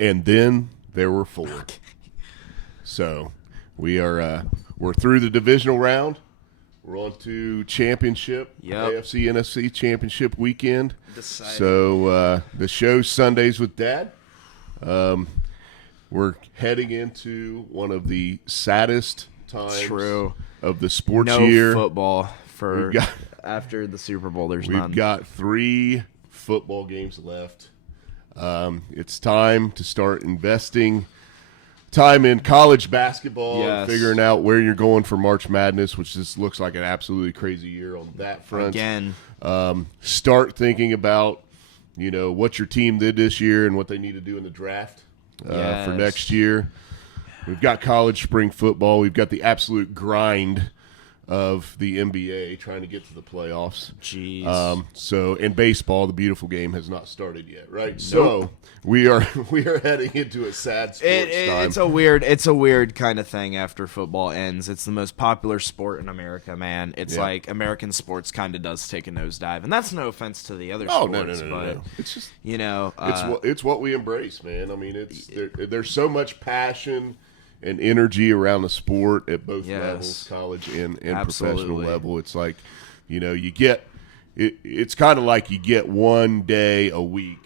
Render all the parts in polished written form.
and then there were 4. So we're through the divisional round. We're on to championship, AFC, NFC championship weekend. Decided. So the show's Sundays with Dad. We're heading into one of the saddest times of the sports year. No football after the Super Bowl. There's none. We've got 3 football games left. It's time to start investing time in college basketball, figuring out where you're going for March Madness, which just looks like an absolutely crazy year on that front. Again. Start thinking about, what your team did this year and what they need to do in the draft for next year. We've got college spring football. We've got the absolute grind of the NBA trying to get to the playoffs. Jeez. So in baseball, the beautiful game has not started yet, right? Nope. So we are heading into a sad sports time. It's a weird kind of thing after football ends. It's the most popular sport in America, man. It's like American sports kind of does take a nosedive, and that's no offense to the other sports. No. It's just it's what we embrace, man. I mean, there's so much passion and energy around the sport at both levels, college and professional level. It's like, you get it's kind of like you get one day a week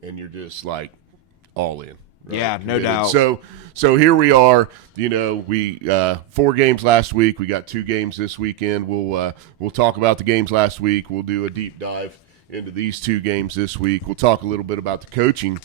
and you're just like all in. Right? Yeah, no doubt. So here we are. We 4 games last week. We got 2 games this weekend. We'll talk about the games last week. We'll do a deep dive into these 2 games this week. We'll talk a little bit about the coaching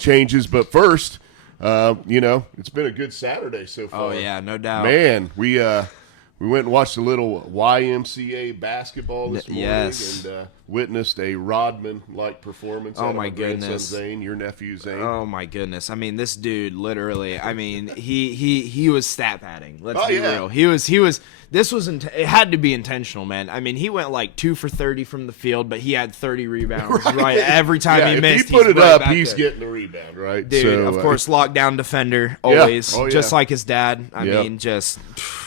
changes, but first, it's been a good Saturday so far. Oh yeah, no doubt. Man, we went and watched a little YMCA basketball this morning and witnessed a Rodman-like performance. Oh my goodness, Zane, your nephew Zane. Oh my goodness. I mean, this dude literally. I mean, he was stat padding. Let's be real. He was. This was it had to be intentional, man. I mean, he went like 2 for 30 from the field, but he had 30 rebounds. Right, every time he missed. If he put it up, he's getting the rebound. Right, dude. So, of course, lockdown defender always, just like his dad. I mean, just.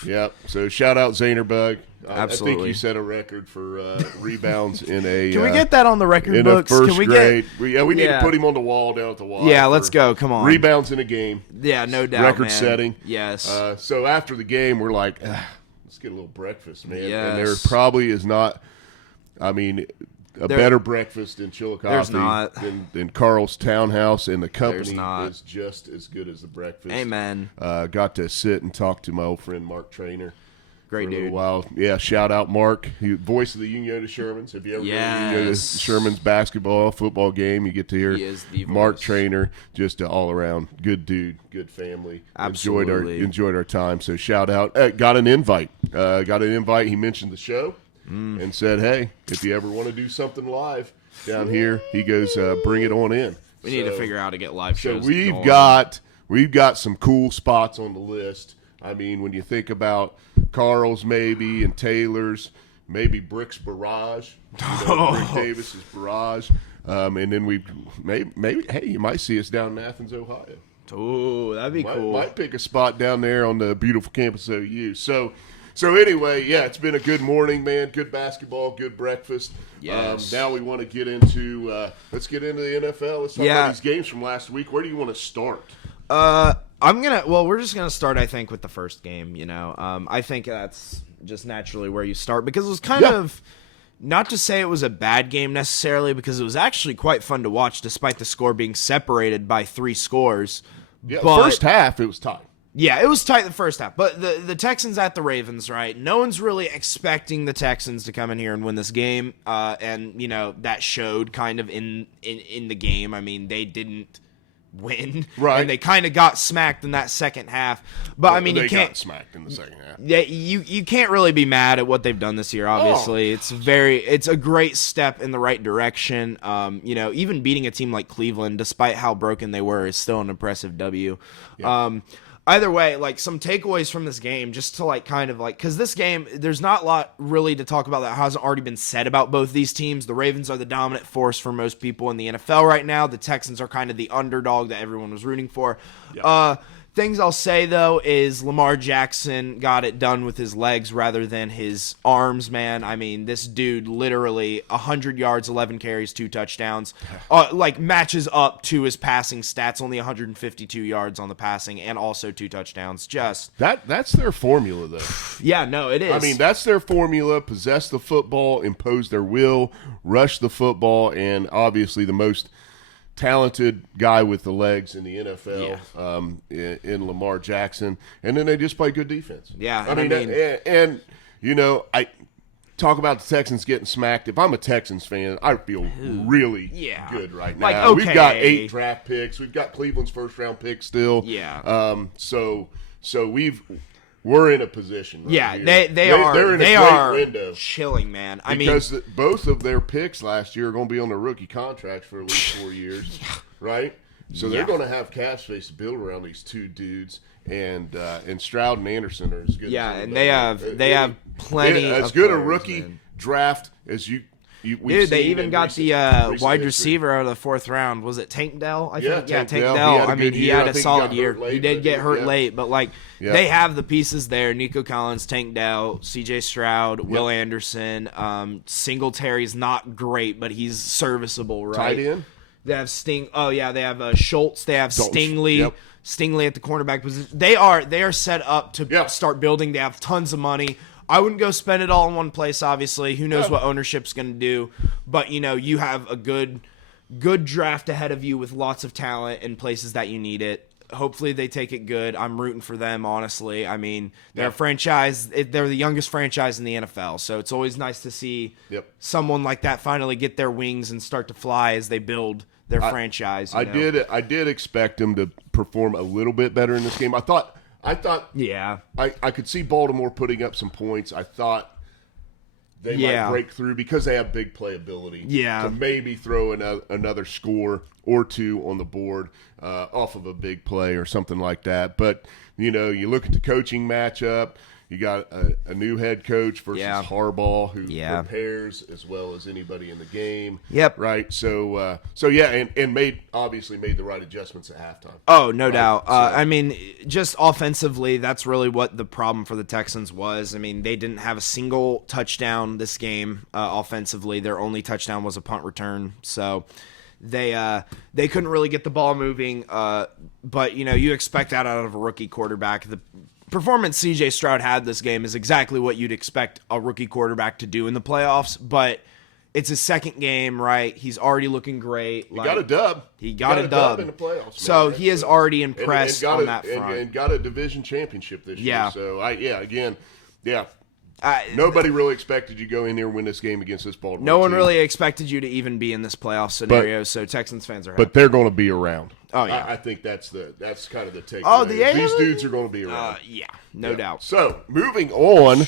Yep. So shout out Zainerbug. Absolutely. I think you set a record for rebounds in a. Can we get that on the record books? In first grade. We need to put him on the wall down at the wall. Yeah, let's go. Come on. Rebounds in a game. Yeah, no doubt. Record man. setting. Yes. So after the game, we're like, let's get a little breakfast, man. Yes. And there probably is not. I mean, better breakfast in Chillicothe than Carl's Townhouse, and the company is just as good as the breakfast. Amen. Got to sit and talk to my old friend Mark Trainer. Great dude. For a while. Yeah, shout out Mark, voice of the Union to Shermans. If you ever go to Sherman's football game, you get to hear Mark Trainer, just an all around good dude, good family. Absolutely. Enjoyed our time. So shout out. Got an invite. He mentioned the show and said, hey, if you ever want to do something live down here, he goes, bring it on in. We need to figure out how to get live shows. So we've got some cool spots on the list. I mean, when you think about Carl's maybe and Taylor's, maybe Brick's Barrage, Brick Davis's Barrage, and then we maybe hey, you might see us down in Athens, Ohio. Oh, that'd be cool. Might pick a spot down there on the beautiful campus OU. So anyway, it's been a good morning, man. Good basketball, good breakfast. Yes. Now we want to get into let's get into the NFL. Let's talk about these games from last week. Where do you want to start? We're just gonna start, I think, with the first game. I think that's just naturally where you start because it was kind of, not to say it was a bad game necessarily, because it was actually quite fun to watch despite the score being separated by 3 scores. Yeah, but first half it was tight. Yeah, it was tight the first half, but the Texans at the Ravens, right? No one's really expecting the Texans to come in here and win this game, and that showed kind of in the game. I mean, they didn't win, right? And they kind of got smacked in that second half. But I mean, you can't got smacked in the second half. Yeah, you can't really be mad at what they've done this year. Obviously, it's a great step in the right direction. Even beating a team like Cleveland, despite how broken they were, is still an impressive W. Yeah. Either way, like some takeaways from this game, just to because this game, there's not a lot really to talk about that hasn't already been said about both these teams. The Ravens are the dominant force for most people in the NFL right now. The Texans are kind of the underdog that everyone was rooting for. Yeah. Things I'll say, though, is Lamar Jackson got it done with his legs rather than his arms, man. I mean, this dude literally 100 yards, 11 carries, 2 touchdowns, matches up to his passing stats, only 152 yards on the passing and also 2 touchdowns. Just That's their formula, though. Yeah, no, it is. I mean, that's their formula: possess the football, impose their will, rush the football, and obviously the most talented guy with the legs in the NFL, in Lamar Jackson, and then they just play good defense. Yeah, I mean, I talk about the Texans getting smacked. If I'm a Texans fan, I feel really good right now. Like, okay. We've got 8 draft picks. We've got Cleveland's first round pick still. Yeah. So we're in a position. Right yeah, here. they're in a great window. Chilling, man. Because both of their picks last year are going to be on their rookie contracts for at least 4 years, right? So they're going to have cap space to build around these 2 dudes, and Stroud and Anderson are as good. Yeah, as and they have plenty as of good players, a rookie draft as you. Dude, they even got the wide receiver out of the 4th round. Was it Tank Dell? I think. Tank Tank Dell. Dell. I mean, he had a solid year. He did get hurt late, but they have the pieces there. Nico Collins, Tank Dell, C.J. Stroud, Will Anderson. Singletary's not great, but he's serviceable, right? Tight end. They have Sting. Oh yeah, they have Schultz. They have Stingley. Yep. Stingley at the cornerback position. They are set up to start building. They have tons of money. I wouldn't go spend it all in one place, obviously. Who knows what ownership's going to do. But, you have a good draft ahead of you with lots of talent in places that you need it. Hopefully they take it good. I'm rooting for them, honestly. I mean, they're a franchise. They're the youngest franchise in the NFL, so it's always nice to see someone like that finally get their wings and start to fly as they build their franchise. I did expect them to perform a little bit better in this game. I thought I could see Baltimore putting up some points. I thought they might break through because they have big playability. Yeah. To maybe throw another score or 2 on the board off of a big play or something like that. But, you look at the coaching matchup. You got a new head coach versus Harbaugh, who prepares as well as anybody in the game. Yep. Right. So and obviously made the right adjustments at halftime. Oh, no doubt. I mean, just offensively, that's really what the problem for the Texans was. I mean, they didn't have a single touchdown this game offensively. Their only touchdown was a punt return. So they couldn't really get the ball moving. But you expect that out of a rookie quarterback. The performance C.J. Stroud had this game is exactly what you'd expect a rookie quarterback to do in the playoffs, but it's his second game, right? He's already looking great. He got a dub. He got a dub in the playoffs. So he is already impressed on that front. And got a division championship this year. So, nobody really expected you to go in there and win this game against this Baltimore No one team. really expected you to even be in this playoff scenario, so Texans fans are happy. But they're going to be around. Oh, yeah. I think that's kind of the takeaway. Oh, these dudes are going to be around. No doubt. So, moving on,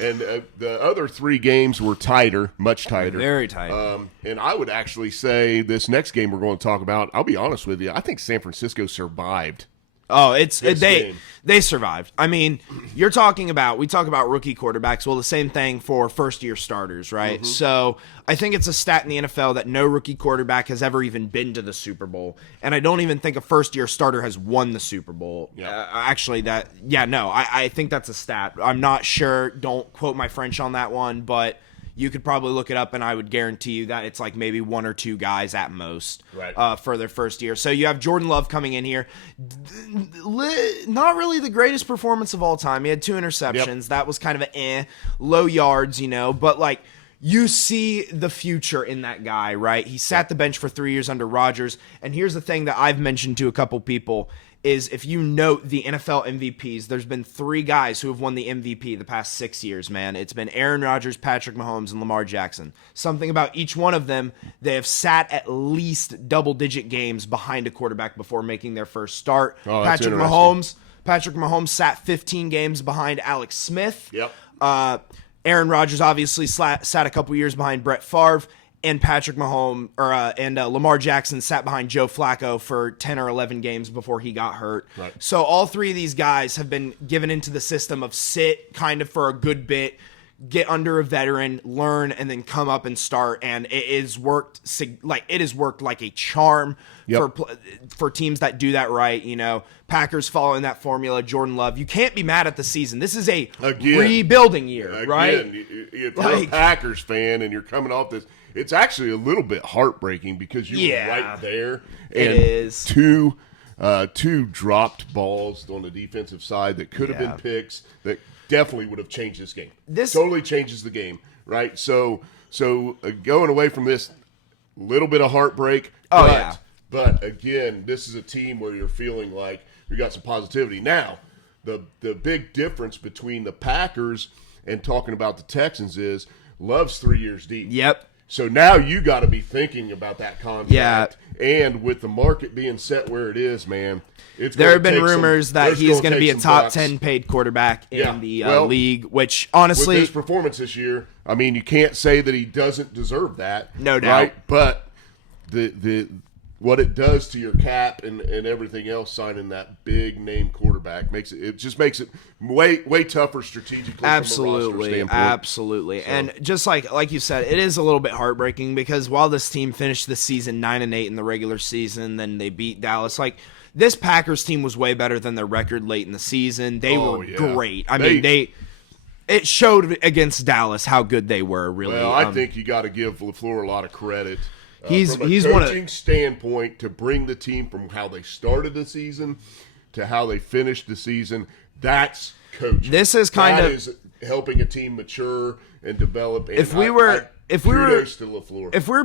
and the other 3 games were tighter, much tighter. Very tight. And I would actually say this next game we're going to talk about, I'll be honest with you, I think San Francisco survived. Oh, they survived. I mean, we talk about rookie quarterbacks. Well, the same thing for first-year starters, right? Mm-hmm. So I think it's a stat in the NFL that no rookie quarterback has ever even been to the Super Bowl, and I don't even think a first-year starter has won the Super Bowl. Yeah. I think that's a stat. I'm not sure. Don't quote my French on that one, but you could probably look it up, and I would guarantee you that it's like maybe 1 or 2 guys at most for their first year. So you have Jordan Love coming in here. Not really the greatest performance of all time. He had 2 interceptions. Yep. That was kind of low yards, but you see the future in that guy, right? He sat the bench for 3 years under Rodgers. And here's the thing that I've mentioned to a couple people is if you note the NFL MVPs, there's been 3 guys who have won the MVP the past 6 years, man. It's been Aaron Rodgers, Patrick Mahomes, and Lamar Jackson. Something about each one of them, they have sat at least double-digit games behind a quarterback before making their first start. Oh, Patrick Mahomes sat 15 games behind Alex Smith. Yep. Aaron Rodgers obviously sat a couple years behind Brett Favre. And Patrick Mahomes and Lamar Jackson sat behind Joe Flacco for 10 or 11 games before he got hurt. Right. So all 3 of these guys have been given into the system of sit kind of for a good bit, get under a veteran, learn, and then come up and start. And it has worked like a charm for teams that do that right. You know, Packers following that formula. Jordan Love, you can't be mad at the season. This is a rebuilding year, right? If you're a Packers fan and you're coming off this, it's actually a little bit heartbreaking because you were right there. And it is two dropped balls on the defensive side that could have been picks that definitely would have changed this game. This totally changes the game, right? So going away from this, little bit of heartbreak. But again, this is a team where you're feeling like we got some positivity. Now, the big difference between the Packers and talking about the Texans is Love's 3 years deep. Yep. So now you got to be thinking about that contract. And with the market being set where it is, man, there have been rumors that he's going to be a top 10 paid quarterback in the league, which honestly, with his performance this year, I mean, you can't say that he doesn't deserve that. No doubt. Right? But the what it does to your cap and everything else, signing that big name quarterback makes it way tougher strategically. Absolutely, from a roster standpoint. Absolutely. So. And just like you said, it is a little bit heartbreaking because while this team finished the season 9-8 in the regular season, then they beat Dallas. Like, this Packers team was way better than their record late in the season. They were great. I mean, it showed against Dallas how good they were. Really, well, I think you got to give LaFleur a lot of credit. He's from a coaching standpoint to bring the team from how they started the season to how they finished the season. That's coaching. This is that is helping a team mature and develop. And if we were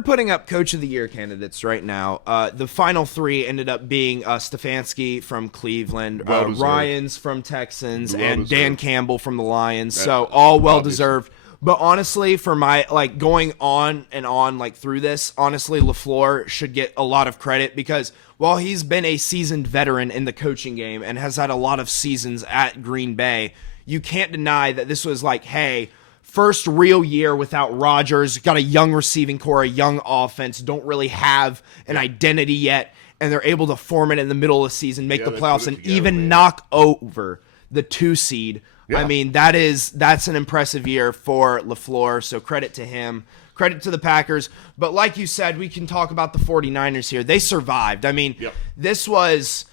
putting up Coach of the Year candidates right now, the final three ended up being Stefanski from Cleveland, Ryans from Texans, and Dan Campbell from the Lions. So all well deserved. But honestly, for my going on and on through this, honestly, LaFleur should get a lot of credit because while he's been a seasoned veteran in the coaching game and has had a lot of seasons at Green Bay, you can't deny that this was first real year without Rodgers, got a young receiving core, a young offense, don't really have an identity yet, and they're able to form it in the middle of the season, make the playoffs, and even knock over the 2 seed. Yeah. I mean, that's an impressive year for LaFleur, so credit to him. Credit to the Packers. But like you said, we can talk about the 49ers here. They survived. I mean, this was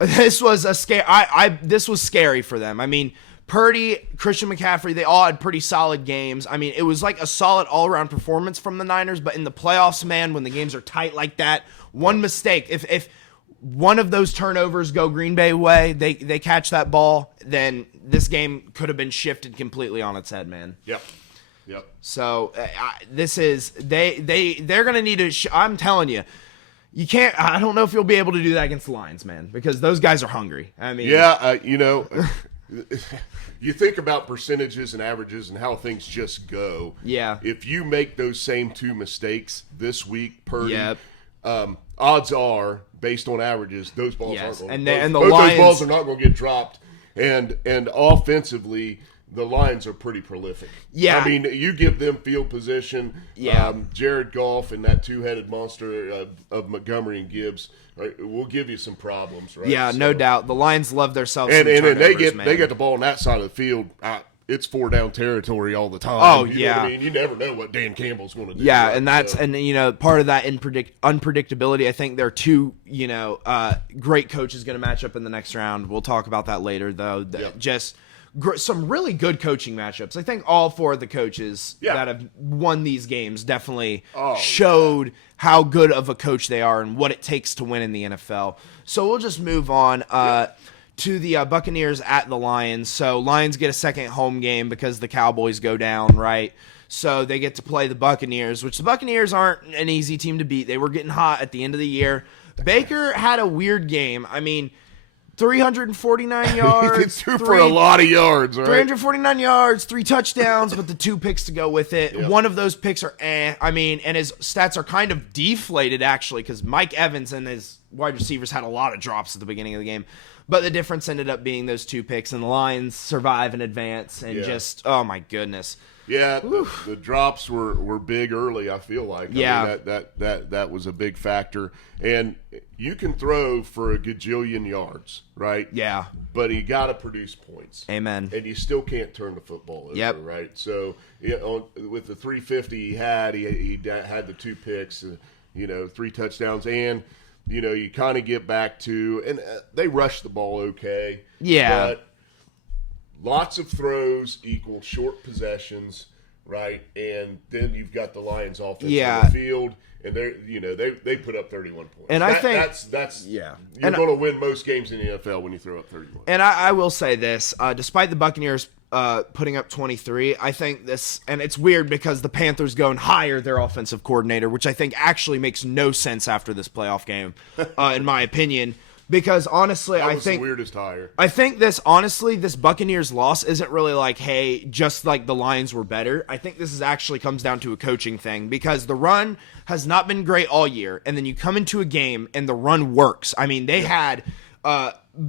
a scare. This was scary for them. I mean, Purdy, Christian McCaffrey, they all had pretty solid games. I mean, it was like a solid all-around performance from the Niners, but in the playoffs, man, when the games are tight like that, one mistake, if one of those turnovers go Green Bay way, they catch that ball, then this game could have been shifted completely on its head, man. Yep. So this is they're going to need to I'm telling you, you can't. I don't know if you'll be able to do that against the Lions, man, because those guys are hungry. I mean, you think about percentages and averages and how things just go. Yeah. If you make those same 2 mistakes this week, Purdy, odds are, based on averages, those balls aren't going to and the both Lions, those balls are not going to get dropped. And offensively, the Lions are pretty prolific. Yeah. I mean, you give them field position. Yeah. Jared Goff and that 2-headed monster of Montgomery and Gibbs will give you some problems, right? Yeah, no doubt. The Lions love themselves. And they get the ball on that side of the field. It's 4-down territory all the time. Oh, you know what I mean? You never know what Dan Campbell's going to do. Yeah, right? And part of that unpredictability, I think there are 2, great coaches going to match up in the next round. We'll talk about that later, though. Just some really good coaching matchups. I think all 4 of the coaches that have won these games definitely showed how good of a coach they are and what it takes to win in the NFL. So we'll just move on to the Buccaneers at the Lions. So Lions get a second home game because the Cowboys go down, right? So they get to play the Buccaneers, which the Buccaneers aren't an easy team to beat. They were getting hot at the end of the year. Baker had a weird game. I mean, 349 yards. For a lot of yards, right? 349 yards, 3 touchdowns, but the 2 picks to go with it. Yep. One of those picks are I mean, and his stats are kind of deflated, actually, because Mike Evans and his wide receivers had a lot of drops at the beginning of the game. But the difference ended up being those 2 picks, and the Lions survive and advance, and just, oh my goodness. Yeah, the drops were big early, I feel like. Yeah. I mean, that was a big factor. And you can throw for a gajillion yards, right? Yeah. But you got to produce points. Amen. And you still can't turn the football over, right? So with the 350 he had the 2 picks, 3 touchdowns, and you kind of get back to, and they rushed the ball okay. Yeah. But lots of throws equal short possessions, right? And then you've got the Lions offense on the field, and they put up 31 points. And I think that's you're going to win most games in the NFL when you throw up 31. And I will say this, despite the Buccaneers putting up 23, I think this, and it's weird because the Panthers go and hire their offensive coordinator, which I think actually makes no sense after this playoff game, in my opinion. Because honestly, that was the weirdest hire. I think this Buccaneers loss isn't really like, hey, just like the Lions were better. I think this actually comes down to a coaching thing because the run has not been great all year, and then you come into a game and the run works. I mean, they had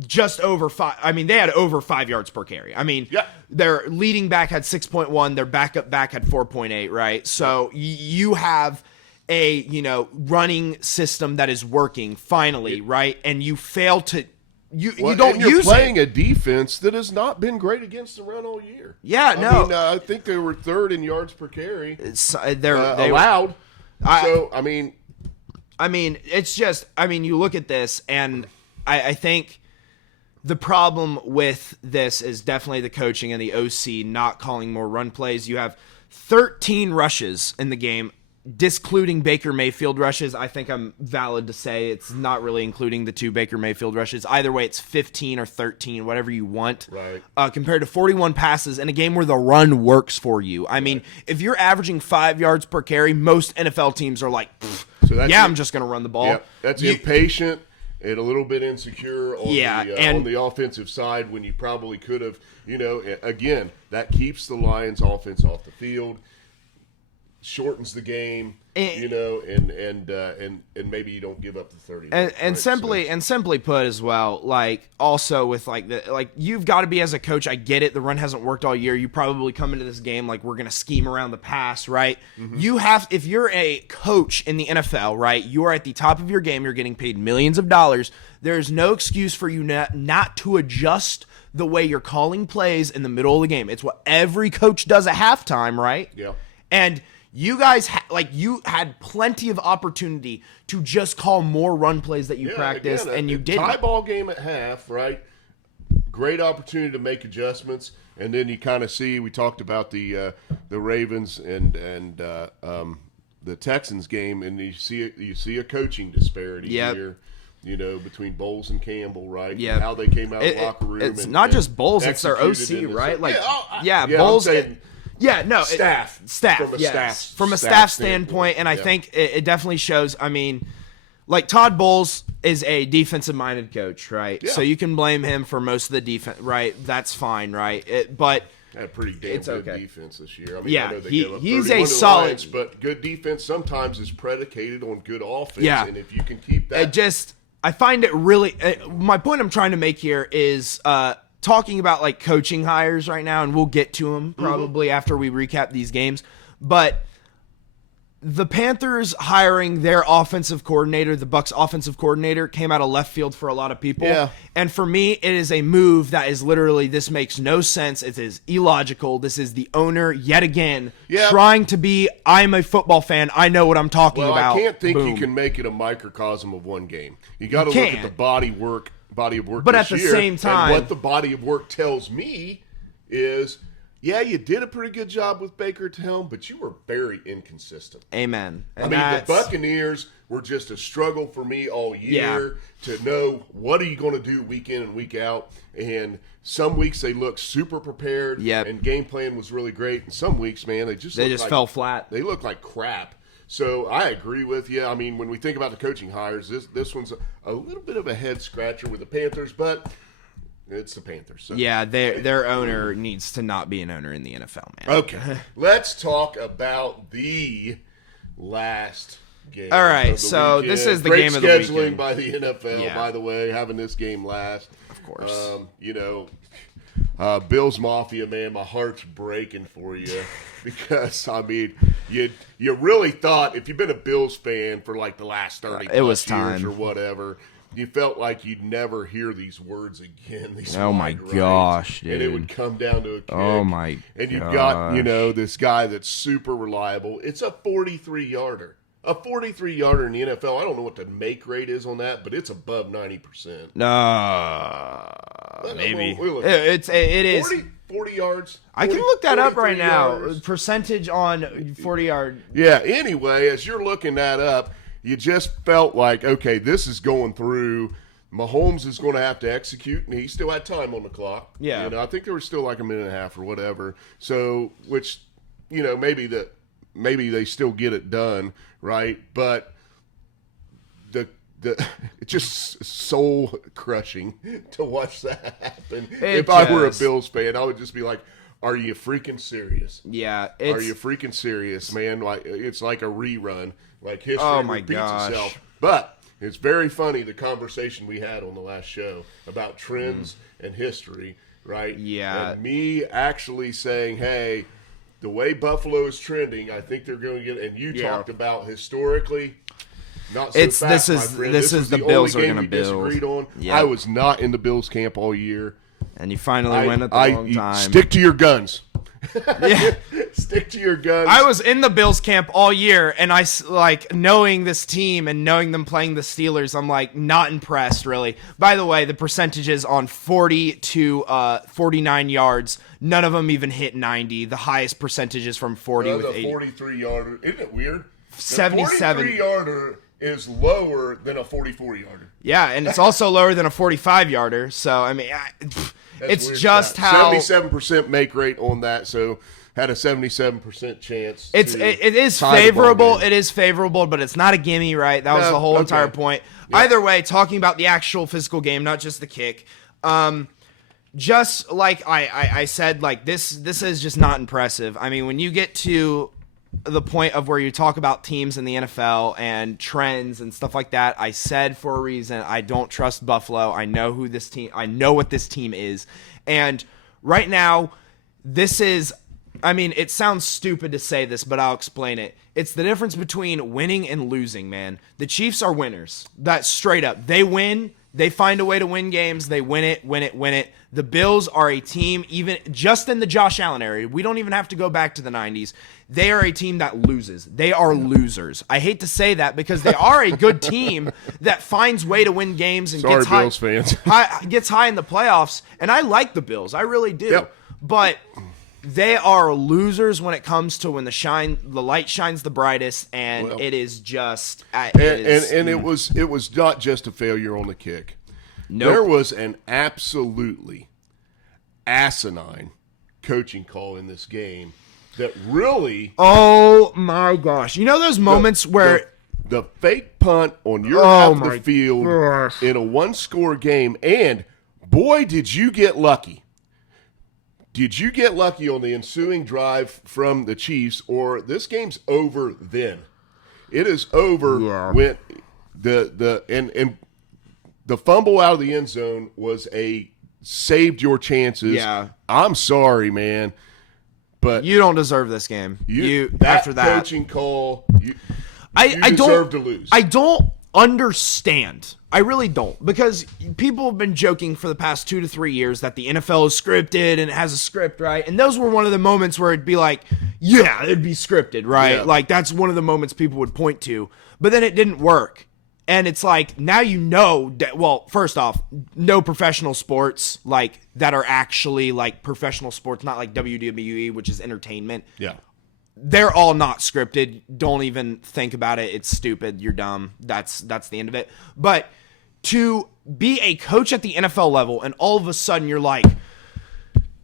just over 5. I mean, they had over 5 yards per carry. I mean, their leading back had 6.1. Their backup back had 4.8. Right, so you have a running system that is working finally, right? And you fail to you don't use it. You're playing a defense that has not been great against the run all year. Yeah, I mean, I think they were 3rd in yards per carry. They're allowed. I mean, it's just, you look at this, and I think the problem with this is definitely the coaching and the OC not calling more run plays. You have 13 rushes in the game, discluding Baker Mayfield rushes. I think I'm valid to say it's not really including the 2 Baker Mayfield rushes. Either way, it's 15 or 13, whatever you want. Right. Compared to 41 passes in a game where the run works for you. I mean, if you're averaging 5 yards per carry, most NFL teams are like, I'm just going to run the ball. Yeah, that's impatient and a little bit insecure on the offensive side when you probably could have, again, that keeps the Lions offense off the field. Shortens the game, and maybe you don't give up the 30. And simply put as well, like also with you've got to be as a coach. I get it. The run hasn't worked all year. You probably come into this game like we're going to scheme around the pass, right? Mm-hmm. If you're a coach in the NFL, right, you are at the top of your game. You're getting paid millions of dollars. There's no excuse for you not to adjust the way you're calling plays in the middle of the game. It's what every coach does at halftime, right? Yeah. And you guys you had plenty of opportunity to just call more run plays that you practiced, and you didn't. Tie ball game at half, right? Great opportunity to make adjustments, and then you kind of see. We talked about the Ravens and the Texans game, and you see a coaching disparity here. Between Bowles and Campbell, right? Yeah. How they came out of the locker room. It's not just Bowles; it's their OC, right? Bowles. Staff. From a staff standpoint, and I think it definitely shows. I mean, like Todd Bowles is a defensive-minded coach, right? Yeah. So you can blame him for most of the defense, right? That's fine, right? But had a pretty damn good defense this year. I mean, I know they he's a solid, Lions, but good defense sometimes is predicated on good offense. Yeah. And if you can keep that, I find it really. My point I'm trying to make here is. Talking about like coaching hires right now, and we'll get to them probably after we recap these games. But the Panthers hiring their offensive coordinator, the Bucs offensive coordinator, came out of left field for a lot of people. Yeah. And for me, it is a move that is literally, this makes no sense. It is illogical. This is the owner yet again trying to be, I'm a football fan. I know what I'm talking about. I can't think you can make it a microcosm of one game. You got to look at the body of work but at the same time, and what the body of work tells me is, you did a pretty good job with Baker at the helm, but you were very inconsistent. Amen. And the Buccaneers were just a struggle for me all year to know what are you going to do week in and week out. And some weeks they looked super prepared, and game plan was really great. And some weeks, man, they just fell flat. They looked like crap. So I agree with you. I mean, when we think about the coaching hires, this one's a little bit of a head scratcher with the Panthers, but it's the Panthers. So. Yeah, their owner needs to not be an owner in the NFL, man. Okay, let's talk about the last game. All right, so weekend. This is the Great game of the weekend. scheduling by the NFL, by the way, having this game last. Of course. Bills Mafia, man, my heart's breaking for you because, I mean, you really thought, if you've been a Bills fan for like the last 30 it was years time. or whatever, you felt like you'd never hear these words again. These Oh my wide rights, gosh, dude. and it would come down to a kick. Oh my And you've got, this guy that's super reliable. It's a 43-yarder. A 43-yarder in the NFL, I don't know what the make rate is on that, but it's above 90%. Maybe. It is 40 yards. 40, I can look that up right now. yards. Percentage on 40-yard. Yeah, anyway, as you're looking that up, you just felt like, okay, this is going through. Mahomes is going to have to execute, and he still had time on the clock. Yeah. I think there was still like a minute and a half or whatever. So, which, maybe they still get it done, right? But it's just soul crushing to watch that happen. If I were a Bills fan, I would just be like, "Are you freaking serious? Yeah, Are you freaking serious, man? Like it's like a rerun. Like history repeats itself." But it's very funny the conversation we had on the last show about trends and history, right? Yeah, and me actually saying, "Hey, the way Buffalo is trending, I think they're going to get." And you talked about historically. Not so fast, this my is friend. this is the Bills are going to build. Disagreed on. Yep. I was not in the Bills camp all year, and you finally went at the wrong time. Stick to your guns. Yeah, stick to your guns. I was in the Bills camp all year, and I like knowing this team and knowing them playing the Steelers. I'm like not impressed really. By the way, the percentages on 40 to 49 yards, none of them even hit 90. The highest percentages from 40 with 80. 43-yarder. Isn't it weird? 77. 43-yarder is lower than a 44-yarder. Yeah, and it's also lower than a 45-yarder. So, I mean, it's just how 77% make rate on that, so had a 77% chance. It is favorable. It is favorable, but it's not a gimme, right? That was the whole entire point. Yeah. Either way, talking about the actual physical game, not just the kick. Just like I said, like this is just not impressive. I mean, when you get to the point of where you talk about teams in the NFL and trends and stuff like that, I said for a reason, I don't trust Buffalo. I know what this team is. And right now, it sounds stupid to say this, but I'll explain it. It's the difference between winning and losing, man. The Chiefs are winners. That's straight up. They win. They find a way to win games. They win it. The Bills are a team, even just in the Josh Allen area. We don't even have to go back to the 90s. They are a team that loses. They are losers. I hate to say that because they are a good team that finds way to win games and Sorry, Bills fans. gets high in the playoffs. And I like the Bills. I really do. Yep. But they are losers when it comes to when the light shines the brightest, and it is just it was not just a failure on the kick. Nope. There was an absolutely asinine coaching call in this game that really. Oh my gosh! You know those moments where the fake punt on your half of the field in a one-score game, and boy, did you get lucky. Did you get lucky on the ensuing drive from the Chiefs, or this game's over then? It is over when the fumble out of the end zone was saved your chances. Yeah. I'm sorry, man, but you don't deserve this game. After that coaching call, I deserve to lose. I don't understand. I really don't, because people have been joking for the past 2 to 3 years that the NFL is scripted and it has a script, right? And those were one of the moments where it'd be like, yeah, it'd be scripted, right? Yeah. Like that's one of the moments people would point to. But then it didn't work. And it's like, now you know that, well, first off, no professional sports like that are actually like professional sports, not like WWE, which is entertainment. Yeah. They're all not scripted. Don't even think about it. It's stupid. You're dumb. That's the end of it. But to be a coach at the NFL level and all of a sudden you're like,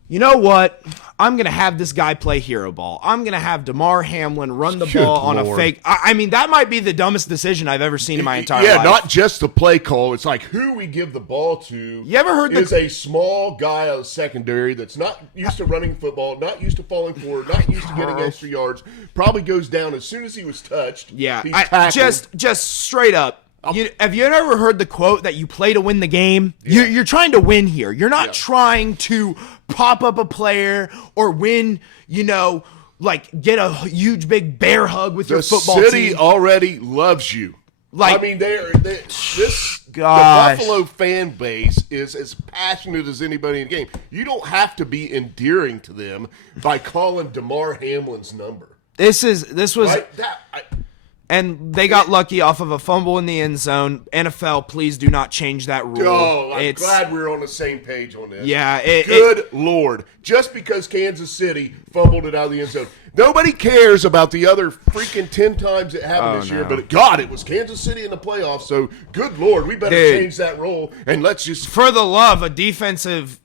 you know what? I'm going to have this guy play hero ball. I'm going to have Damar Hamlin run the ball on a fake. I mean, that might be the dumbest decision I've ever seen in my entire life. Yeah, not just the play call. It's like who we give the ball to. You ever heard is a small guy out of secondary that's not used to running football, not used to falling forward, not used to getting extra yards. Probably goes down as soon as he was touched. Yeah, he's tackled. just straight up. Have you ever heard the quote that you play to win the game? Yeah. You're trying to win here. You're not trying to pop up a player or win, like get a huge big bear hug with your football team. The city already loves you. Like, I mean, the Buffalo fan base is as passionate as anybody in the game. You don't have to be endearing to them by calling DeMar Hamlin's number. This was, right? and they got lucky off of a fumble in the end zone. NFL, please do not change that rule. Oh, I'm glad we're on the same page on this. Yeah. Good Lord. Just because Kansas City fumbled it out of the end zone. Nobody cares about the other freaking 10 times it happened this year, but God, it was Kansas City in the playoffs, so good Lord, we better change that rule, and let's just... For the love of defensive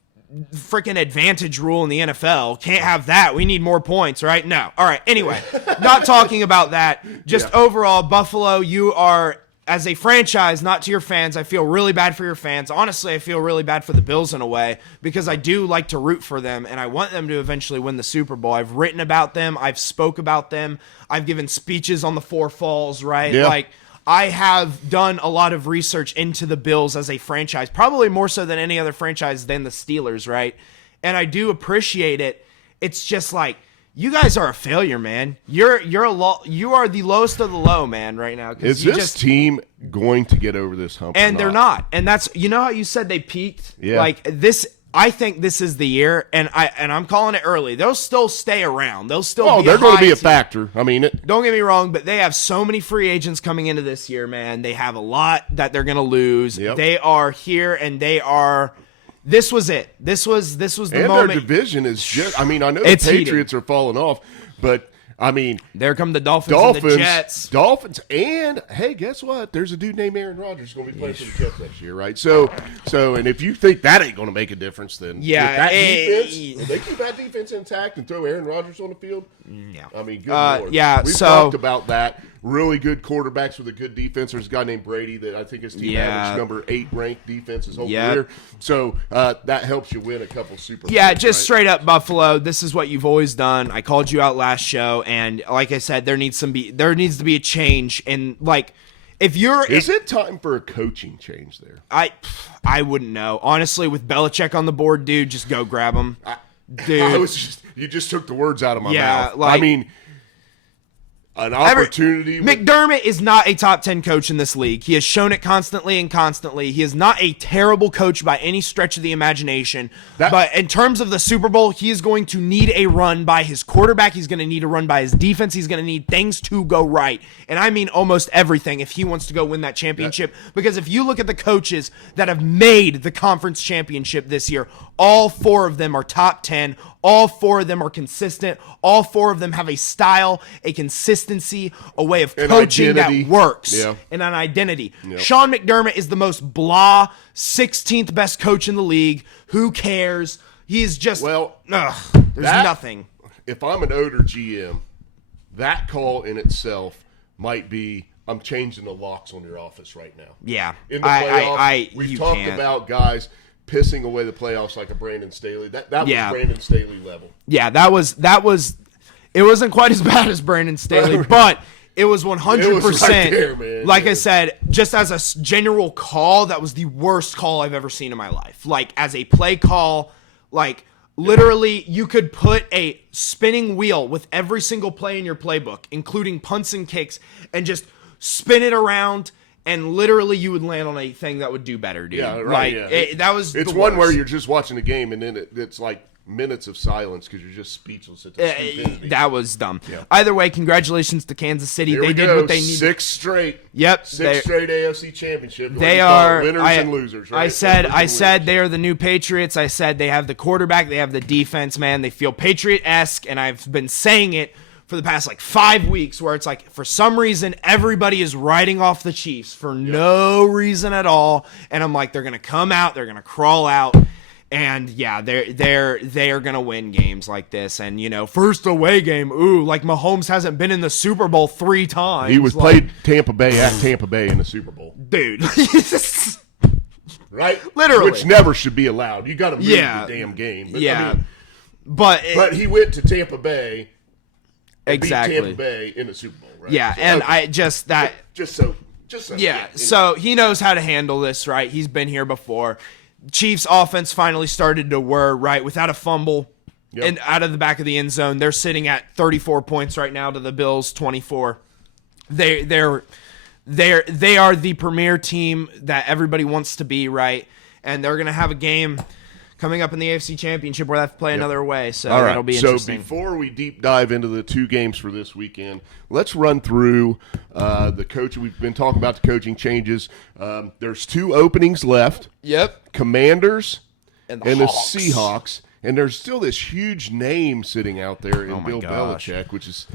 freaking advantage rule in the NFL. Can't have that. We need more points, right? No. All right, anyway, not talking about that. Just overall, Buffalo, you are... As a franchise, not to your fans, I feel really bad for your fans. Honestly, I feel really bad for the Bills in a way because I do like to root for them, and I want them to eventually win the Super Bowl. I've written about them. I've spoke about them. I've given speeches on the Four Falls, right? Yeah. Like, I have done a lot of research into the Bills as a franchise, probably more so than any other franchise than the Steelers, right? And I do appreciate it. It's just like, you guys are a failure, man. You are the lowest of the low, man, right now. Is this team going to get over this hump? And they're not. And that's, how you said they peaked? Yeah. Like this, I think this is the year, and I'm calling it early. They'll still stay around. They'll still be they're going to be a team. factor. I mean, don't get me wrong, but they have so many free agents coming into this year, man. They have a lot that they're going to lose. Yep. They are here, and they are. This was it. This was the and moment. Their division is just. I mean, I know the Patriots are falling off, but I mean, there come the Dolphins and the Jets. Dolphins, and hey, guess what? There's a dude named Aaron Rodgers going to be playing for the Jets next year, right? So, and if you think that ain't going to make a difference, then defense, if they keep that defense intact and throw Aaron Rodgers on the field, I mean, good Lord. Yeah, we've talked about that. Really good quarterbacks with a good defense. There's a guy named Brady that I think his team averaged number 8 ranked defense his whole career. So that helps you win a couple Super Bowls. Yeah, just straight up Buffalo. This is what you've always done. I called you out last show, and like I said, there needs to be a change. And like, if you're, is it time for a coaching change there? I wouldn't know honestly. With Belichick on the board, dude, just go grab him. Dude, you just took the words out of my mouth. Like, I mean. An opportunity. McDermott is not a top 10 coach in this league. He has shown it constantly and constantly. He is not a terrible coach by any stretch of the imagination. But in terms of the Super Bowl, he is going to need a run by his quarterback. He's going to need a run by his defense. He's going to need things to go right. And I mean almost everything if he wants to go win that championship. Because if you look at the coaches that have made the conference championship this year, all 4 of them are top 10. All 4 of them are consistent. All 4 of them have a style, a consistency, a way of coaching that works, and an identity. Yep. Sean McDermott is the most blah, 16th best coach in the league. Who cares? He is just, there's nothing. If I'm an owner GM, that call in itself might be, I'm changing the locks on your office right now. Yeah. In the playoffs, we've talked about guys pissing away the playoffs like a Brandon Staley. That was Brandon Staley level. Yeah, that was. It wasn't quite as bad as Brandon Staley, but it was 100%. It was right there, man. Like I said, just as a general call, that was the worst call I've ever seen in my life. Like as a play call, like literally you could put a spinning wheel with every single play in your playbook, including punts and kicks, and just spin it around. And literally, you would land on a thing that would do better, dude. Yeah, right. It's one where you're just watching the game, and then it's like minutes of silence because you're just speechless at the stupidity. That was dumb. Yeah. Either way, congratulations to Kansas City. They did what they needed. 6 straight. Yep. 6 straight AFC championship. They are winners and losers. Right? I said they are the new Patriots. I said they have the quarterback. They have the defense. Man, they feel Patriot-esque, and I've been saying it for the past 5 weeks, where it's like for some reason everybody is writing off the Chiefs for no reason at all, and I'm like, they're gonna come out, they're gonna crawl out, and they are gonna win games like this. And first away game, like Mahomes hasn't been in the Super Bowl 3 times. He was played Tampa Bay at Tampa Bay in the Super Bowl, dude. Right, literally, which never should be allowed. You got to move the damn game. But, but he went to Tampa Bay. Exactly. Beat Tampa Bay in the Super Bowl, right? Yeah, so, and I just so So he knows how to handle this, right? He's been here before. Chiefs offense finally started to whir, right, without a fumble. Yep. And out of the back of the end zone, they're sitting at 34 points right now to the Bills 24. They are the premier team that everybody wants to be, right? And they're gonna have a game coming up in the AFC Championship where they have to play another way. So that'll be interesting. So before we deep dive into the two games for this weekend, let's run through the coaching. We've been talking about the coaching changes. There's two openings left. Yep. Commanders and the Seahawks. And there's still this huge name sitting out there in Bill Belichick, which is,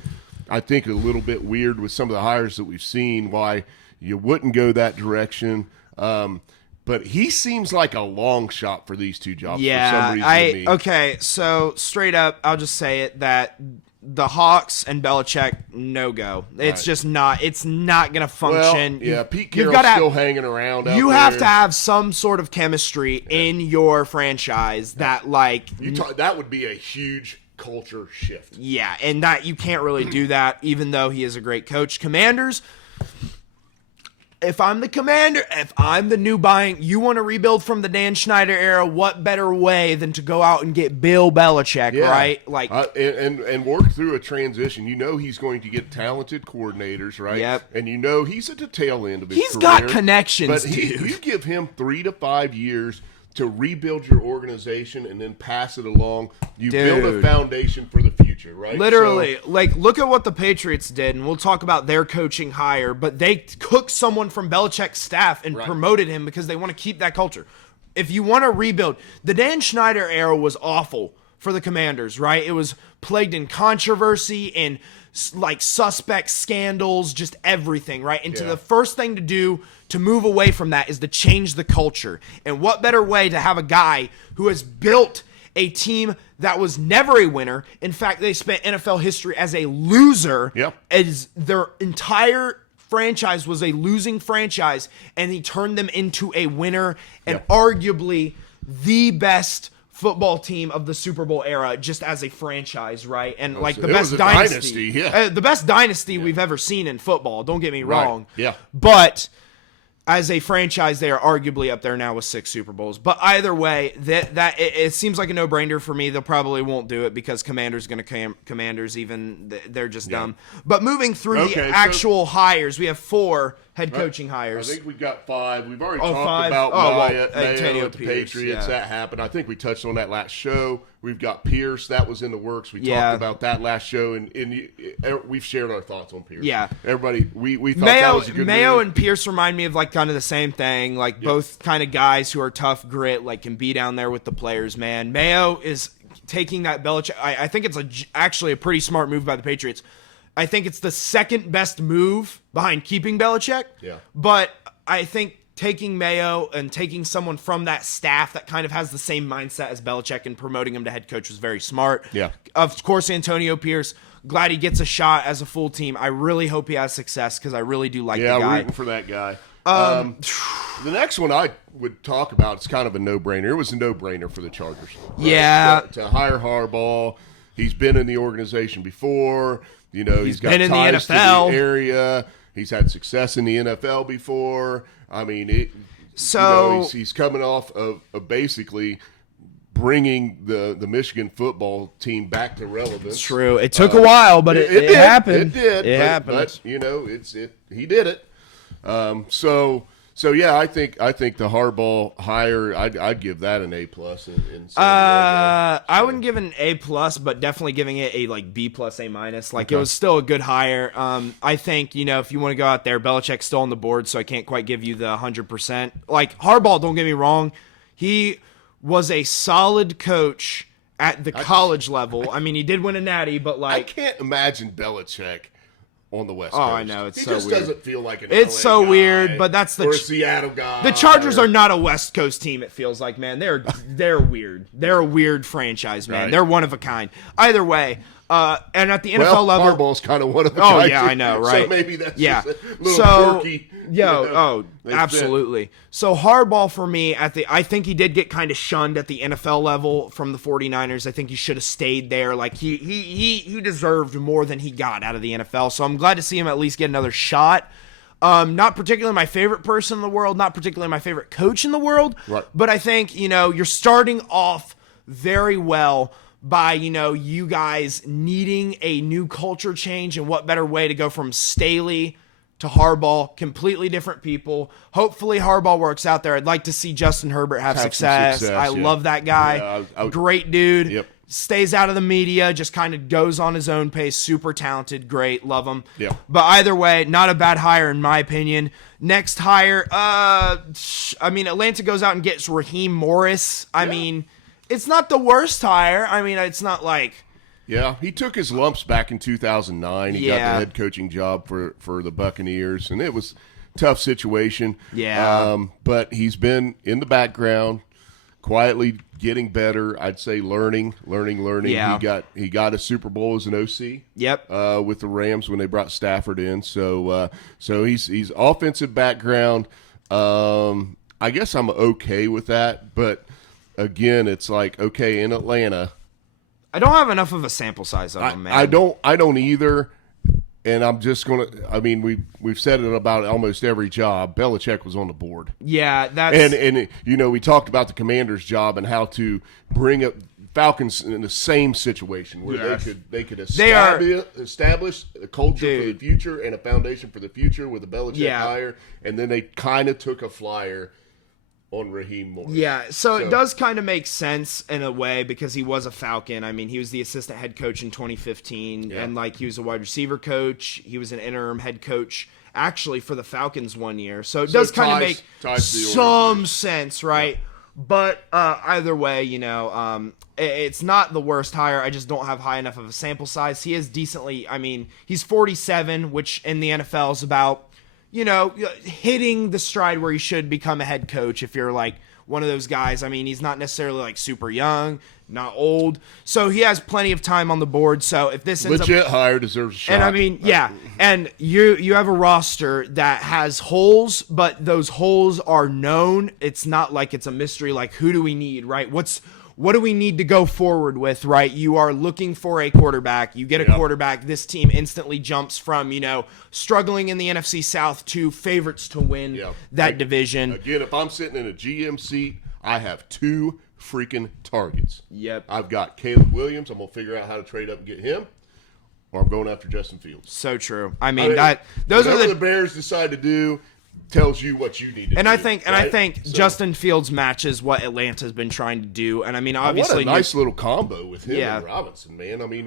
I think, a little bit weird with some of the hires that we've seen, why you wouldn't go that direction. But he seems like a long shot for these two jobs for some reason to me. Okay, so straight up, I'll just say it, that the Hawks and Belichick, no go. It's just not. It's not going to function. Well, Pete Carroll's still hanging around out You there. have to have some sort of chemistry in your franchise that, like... that would be a huge culture shift. Yeah, and that you can't really do that, even though he is a great coach. Commanders... If I'm the commander, if I'm the new buying, you want to rebuild from the Dan Schneider era, what better way than to go out and get Bill Belichick, right? Like and work through a transition. You know he's going to get talented coordinators, right? Yep. And you know he's at the tail end of his career. He's got connections, but dude. You give him 3 to 5 years to rebuild your organization and then pass it along. You build a foundation for the future, right? Literally. Like, look at what the Patriots did, and we'll talk about their coaching hire, but they cooked someone from Belichick's staff and promoted him because they want to keep that culture. If you want to rebuild, the Dan Schneider era was awful for the Commanders, right? It was plagued in controversy and like suspect scandals, just everything, right? And the first thing to do to move away from that is to change the culture. And what better way to have a guy who has built a team that was never a winner. In fact, they spent NFL history as a loser. As their entire franchise was a losing franchise, and he turned them into a winner and arguably the best football team of the Super Bowl era, just as a franchise, right? And like the best dynasty, the best dynasty we've ever seen in football. Don't get me wrong. But as a franchise, they are arguably up there now with 6 Super Bowls. But either way, it seems like a no-brainer for me. They probably won't do it because Commanders going to Commanders. Even they're just dumb. But moving through the actual hires, we have 4 head coaching hires. I think we've got 5. We've already talked about Mayo at the Patriots. That happened. I think we touched on that last show. We've got Pierce. That was in the works. We talked about that last show, and we've shared our thoughts on Pierce. Yeah. Everybody, we thought that was a good Mayo move. and Pierce remind me of like kind of the same thing. Like both kind of guys who are tough grit, like can be down there with the players, man. Mayo is taking that Belichick. I think it's actually a pretty smart move by the Patriots. I think it's the second best move behind keeping Belichick. Yeah. But I think taking Mayo and taking someone from that staff that kind of has the same mindset as Belichick and promoting him to head coach was very smart. Yeah. Of course, Antonio Pierce, glad he gets a shot as a full team. I really hope he has success because I really do like the guy. Yeah, rooting for that guy. The next one I would talk about, it's kind of a no-brainer. It was a no-brainer for the Chargers. Right? Yeah. To hire Harbaugh. He's been in the organization before. You know, he's got been in the ties NFL. to the area. He's had success in the NFL before. I mean, he's coming off of basically bringing the Michigan football team back to relevance. It's true. It took a while, but it happened. It did. It happened. But you know, he did it. So yeah, I think the Harbaugh hire, I'd give that an A+. I wouldn't give it an A+, but definitely giving it a like B+, A-. Like it was still a good hire. I think, you know, if you want to go out there, Belichick's still on the board, so I can't quite give you the 100%. Like Harbaugh, don't get me wrong, he was a solid coach at the college level. I mean, he did win a natty, but like I can't imagine Belichick on the West Coast. I know, it's he so just weird. Doesn't feel like an It's LA so guy weird, but that's or a Seattle guy. The Chargers are not a West Coast team. It feels like, man, they're weird. They're a weird franchise, man. Right. They're one of a kind. Either way, and at the NFL level, Harbaugh's kind of one of a oh kind. yeah, I know, right? So maybe that's just a little quirky. Absolutely. So Harbaugh for me I think he did get kind of shunned at the NFL level from the 49ers. I think he should have stayed there. Like he deserved more than he got out of the NFL. So I'm glad to see him at least get another shot. Not particularly my favorite person in the world, not particularly my favorite coach in the world, Right. but I think, you're starting off very well by, you guys needing a new culture change, and what better way to go from Staley to Harbaugh, completely different people. Hopefully Harbaugh works out there. I'd like to see Justin Herbert have some success. success, I love that guy. Yeah, I great dude. Yep. Stays out of the media, just kind of goes on his own pace. Super talented, great, love him. Yeah. But either way, not a bad hire in my opinion. Next hire, Atlanta goes out and gets Raheem Morris. I mean, it's not the worst hire. I mean, it's not like... Yeah, he took his lumps back in 2009. He got the head coaching job for the Buccaneers, and it was a tough situation. Yeah. But he's been in the background, quietly getting better. I'd say learning. Yeah. He got a Super Bowl as an OC. Yep. With the Rams when they brought Stafford in. So he's offensive background. I guess I'm okay with that, but again, it's like, okay, in Atlanta, I don't have enough of a sample size of him, man. I don't either. And I'm just gonna. I mean, we've said it about almost every job. Belichick was on the board. Yeah, that's and we talked about the Commander's job and how to bring up Falcons in the same situation where they could establish a culture for the future and a foundation for the future with a Belichick hire, and then they kind of took a flyer on Raheem Morris. Yeah, so it does kind of make sense in a way because he was a Falcon. I mean, he was the assistant head coach in 2015, and he was a wide receiver coach. He was an interim head coach actually for the Falcons 1 year. So it does kind of make some sense, right? Yeah. But either way, it's not the worst hire. I just don't have high enough of a sample size. He is decently, he's 47, which in the NFL is about, hitting the stride where he should become a head coach if you're like one of those guys. I mean, he's not necessarily like super young, not old. So he has plenty of time on the board. So if this ends legit hire deserves a shot. And I mean, and you have a roster that has holes, but those holes are known. It's not like it's a mystery like who do we need, right? What do we need to go forward with, right? You are looking for a quarterback. You get a quarterback. This team instantly jumps from, struggling in the NFC South to favorites to win that division. Again, if I'm sitting in a GM seat, I have two freaking targets. Yep. I've got Caleb Williams. I'm going to figure out how to trade up and get him, or I'm going after Justin Fields. So true. Those are the Bears decide to do. Tells you what you need to do. I think Justin Fields matches what Atlanta's been trying to do. And I mean, obviously, what a nice little combo with him and Robinson, man. I mean,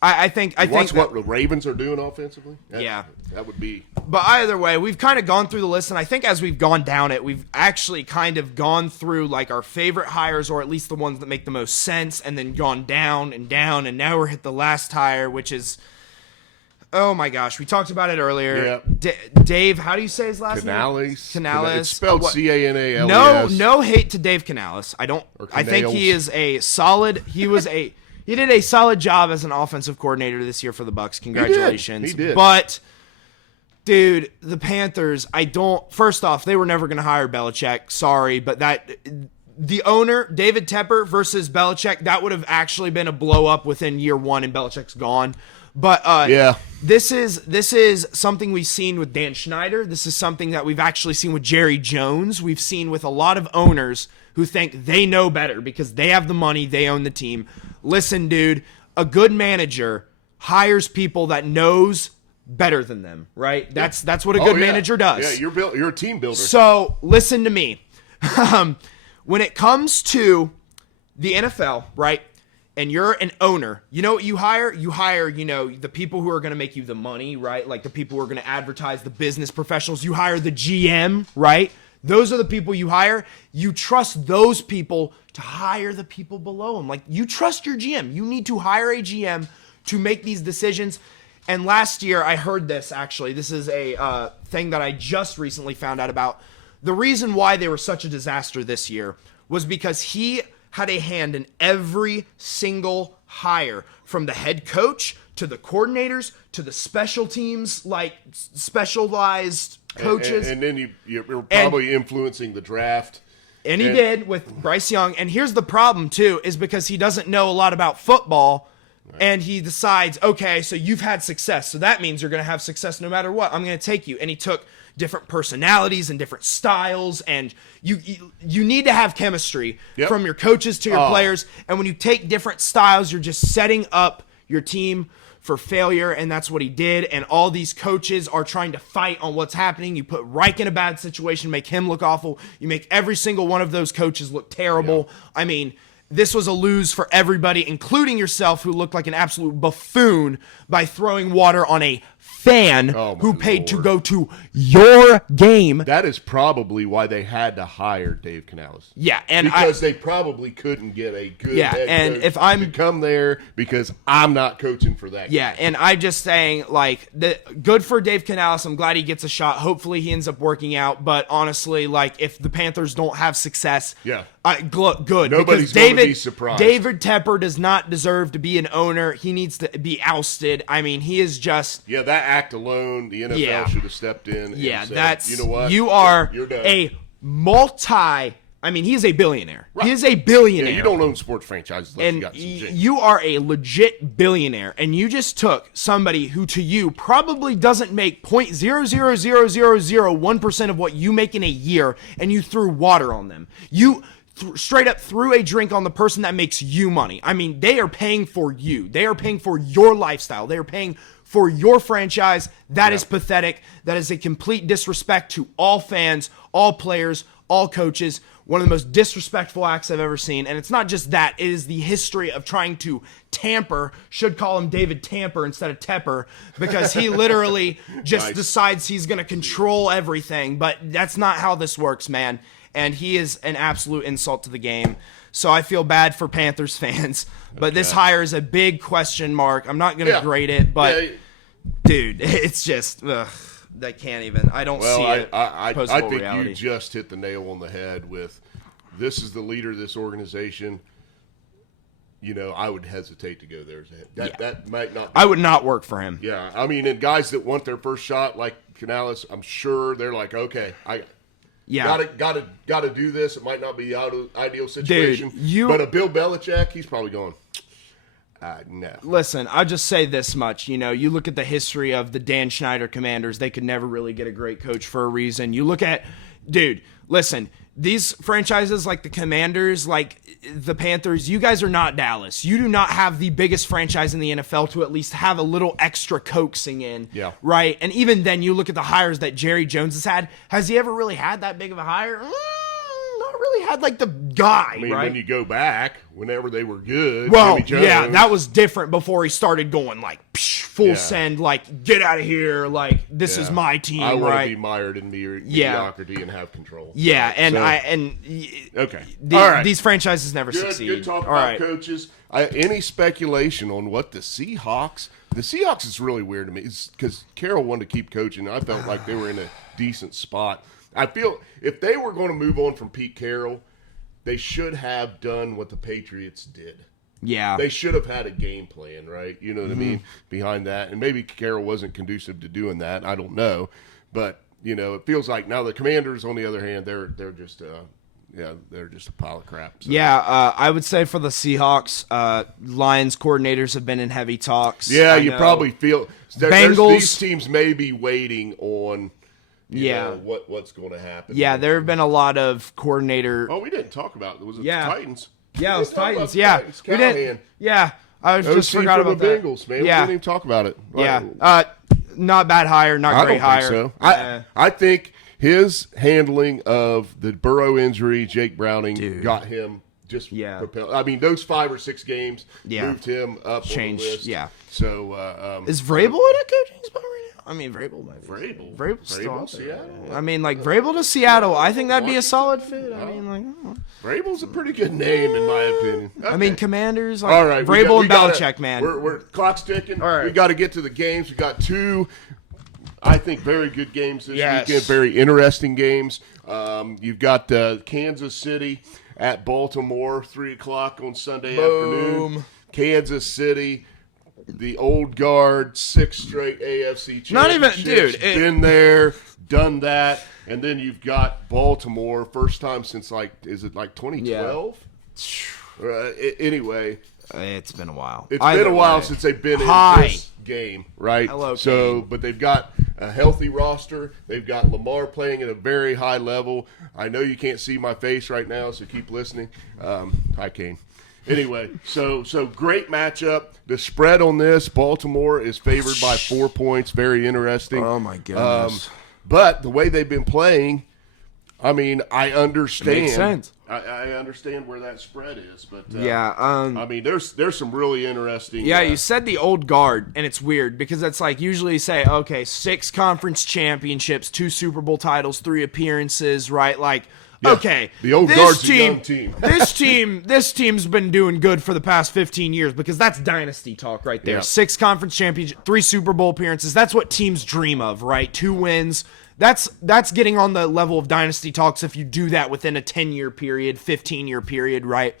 I think what the Ravens are doing offensively. That would be. But either way, we've kind of gone through the list, and I think as we've gone down it, we've actually kind of gone through like our favorite hires, or at least the ones that make the most sense, and then gone down, and now we're hit the last hire, which is. Oh my gosh, we talked about it earlier. Yeah. Dave, how do you say his last name? Canales. It's spelled Canales. No hate to Dave Canales. I think he is a solid. He did a solid job as an offensive coordinator this year for the Bucs. Congratulations. He did. But dude, the Panthers, first off, they were never going to hire Belichick. Sorry, but the owner, David Tepper versus Belichick, that would have actually been a blow up within year one, and Belichick's gone. But this is something we've seen with Dan Schneider. This is something that we've actually seen with Jerry Jones. We've seen with a lot of owners who think they know better because they have the money, they own the team. Listen, dude, a good manager hires people that knows better than them, right? That's what a good manager does. Yeah, you're a team builder. So listen to me. When it comes to the NFL, right? And you're an owner, you know what you hire? You hire, the people who are going to make you the money, right? Like the people who are going to advertise, the business professionals. You hire the GM, right? Those are the people you hire. You trust those people to hire the people below them. Like you trust your GM. You need to hire a GM to make these decisions. And last year I heard this, actually. This is a thing that I just recently found out about. The reason why they were such a disaster this year was because he had a hand in every single hire, from the head coach to the coordinators to the special teams, like specialized coaches. And then you're probably influencing the draft. And he did with Bryce Young. And here's the problem, too, is because he doesn't know a lot about football, And he decides, okay, so you've had success, so that means you're going to have success no matter what. I'm going to take you. And he took different personalities and different styles, and you need to have chemistry from your coaches to your players. And when you take different styles, you're just setting up your team for failure, and that's what he did. And all these coaches are trying to fight on what's happening. You put Reich in a bad situation, make him look awful. You make every single one of those coaches look terrible. I mean, this was a lose for everybody, including yourself, who looked like an absolute buffoon by throwing water on a fan who paid to go to your game. That is probably why they had to hire Dave Canales. Yeah, and because they probably couldn't get a good head coach if I'm to come there because I'm not coaching for that. Yeah, game. And I'm just saying, like, good for Dave Canales. I'm glad he gets a shot. Hopefully, he ends up working out. But honestly, like, if the Panthers don't have success, good. Nobody's going to be surprised. David Tepper does not deserve to be an owner. He needs to be ousted. I mean, he is just that act alone, the NFL should have stepped in. Yeah, and said, that's you know what, you are you're done. I mean, he is a billionaire. Right. He is a billionaire. Yeah, you don't own sports franchises unless and you got some jinx. You are a legit billionaire, and you just took somebody who to you probably doesn't make 0.00001% of what you make in a year, and you threw water on them. You straight up threw a drink on the person that makes you money. I mean, they are paying for you. They are paying for your lifestyle. They are paying for your franchise. That is pathetic. That is a complete disrespect to all fans, all players, all coaches. One of the most disrespectful acts I've ever seen. And it's not just that. It is the history of trying to tamper. Should call him David Tamper instead of Tepper, because he literally just decides he's going to control everything. But that's not how this works, man. And he is an absolute insult to the game. So I feel bad for Panthers fans. But this hire is a big question mark. I'm not going to grade it, but dude, it's just I can't even. I don't see it. I think reality. You just hit the nail on the head with this is the leader of this organization. You know, I would hesitate to go there. That might not. I would not work for him. Yeah, I mean, and guys that want their first shot like Canales, I'm sure they're like, okay, Got to do this. It might not be the ideal situation. Dude, but a Bill Belichick, he's probably going, no. Listen, I'll just say this much. You know, you look at the history of the Dan Schneider Commanders. They could never really get a great coach for a reason. You look at, listen, these franchises like the Commanders, like the Panthers, you guys are not Dallas. You do not have the biggest franchise in the NFL to at least have a little extra coaxing in. Yeah. Right? And even then, you look at the hires that Jerry Jones has had. Has he ever really had that big of a hire? Not really had like the guy, I mean, right? when you go back, whenever they were good, well, Jimmy Jones, yeah, that was different before he started going like full send, like get out of here, like this is my team, I want right? to be mired in mediocrity and have control. Yeah, and okay. All right. These franchises never Good, succeed. Good talk about coaches. Any speculation on what the Seahawks? The Seahawks is really weird to me because Carroll wanted to keep coaching. I felt like they were in a decent spot. I feel if they were going to move on from Pete Carroll, they should have done what the Patriots did. Yeah. They should have had a game plan, right? You know what I mean? Behind that. And maybe Carroll wasn't conducive to doing that. I don't know. But, you know, it feels like now the Commanders, on the other hand, they're just they're just a pile of crap. So. Yeah, I would say for the Seahawks, Lions coordinators have been in heavy talks. Yeah, you probably feel Bengals. These teams may be waiting on you know, what's going to happen. Yeah, there have been a lot of coordinator. Oh, we didn't talk about it. Was it the Titans? Yeah, it was Titans. Yeah, we didn't. Yeah, I just forgot about the Bengals, man. Yeah. We didn't even talk about it. Yeah, not bad hire, not great hire. I don't think so. I think his handling of the Burrow injury, Jake Browning, got him just propelled. I mean, those 5 or 6 games moved him up Changed, on the list. Yeah. So is Vrabel in a coaching spot right now? I mean, Vrabel might be. Vrabel's still Seattle. I mean, like Vrabel to Seattle, I think that'd be a solid fit. I mean, like, Vrabel's a pretty good name in my opinion. Okay. I mean, Commanders, like all right, Vrabel and Belichick, man. We're clock's ticking. All right. We got to get to the games. We got 2, I think, very good games this weekend. Very interesting games. You've got Kansas City at Baltimore, 3:00 on Sunday afternoon. Kansas City. The old guard, 6 straight AFC championships. Not even, dude. Been there, done that, and then you've got Baltimore, first time since is it 2012? Yeah. Anyway, It's been a while. It's been a while since they've been in this game, right? Hello, so, Kane. But they've got a healthy roster. They've got Lamar playing at a very high level. I know you can't see my face right now, so keep listening. Hi, Kane. Anyway, so great matchup. The spread on this, Baltimore is favored by 4 points. Very interesting. Oh, my goodness. But the way they've been playing, I mean, I understand. It makes sense. I understand where that spread is, but I mean, there's some really interesting. Yeah, you said the old guard, and it's weird because it's like usually you say, okay, 6 conference championships, 2 Super Bowl titles, 3 appearances, right? Like, yeah, okay, the old guard's a young team. this team's been doing good for the past 15 years because that's dynasty talk right there. Yeah. 6 conference championships, 3 Super Bowl appearances. That's what teams dream of, right? 2 wins. That's getting on the level of dynasty talks if you do that within a 10-year period, 15-year period, right?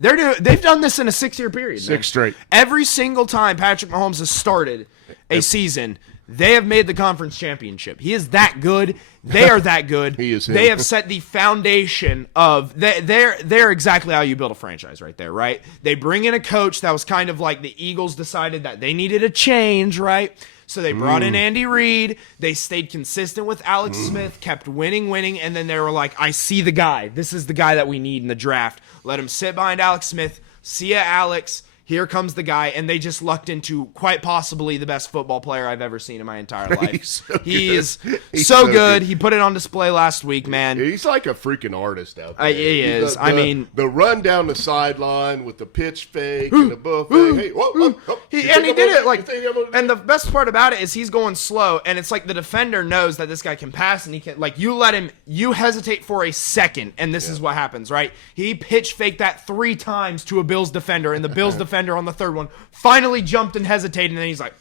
They've done this in a 6-year period. 6 straight. Every single time Patrick Mahomes has started a season, they have made the conference championship. He is that good. They are that good. He is him. They have set the foundation of they're exactly how you build a franchise right there, right? They bring in a coach that was kind of like the Eagles decided that they needed a change, right? So they brought in Andy Reid. They stayed consistent with Alex Smith, kept winning, and then they were like, I see the guy. This is the guy that we need in the draft. Let him sit behind Alex Smith. See ya, Alex. Here comes the guy, and they just lucked into quite possibly the best football player I've ever seen in my entire life. He's so good. He put it on display last week, man. He's like a freaking artist out there. He is. I mean, the run down the sideline with the pitch fake and the buffet. Hey, whoa, he did it like. And the best part about it is he's going slow, and it's like the defender knows that this guy can pass, and he can like you let him. You hesitate for a second, and this is what happens, right? He pitch faked that 3 times to a Bills defender, and the Bills defender on the third one finally jumped and hesitated, and then he's like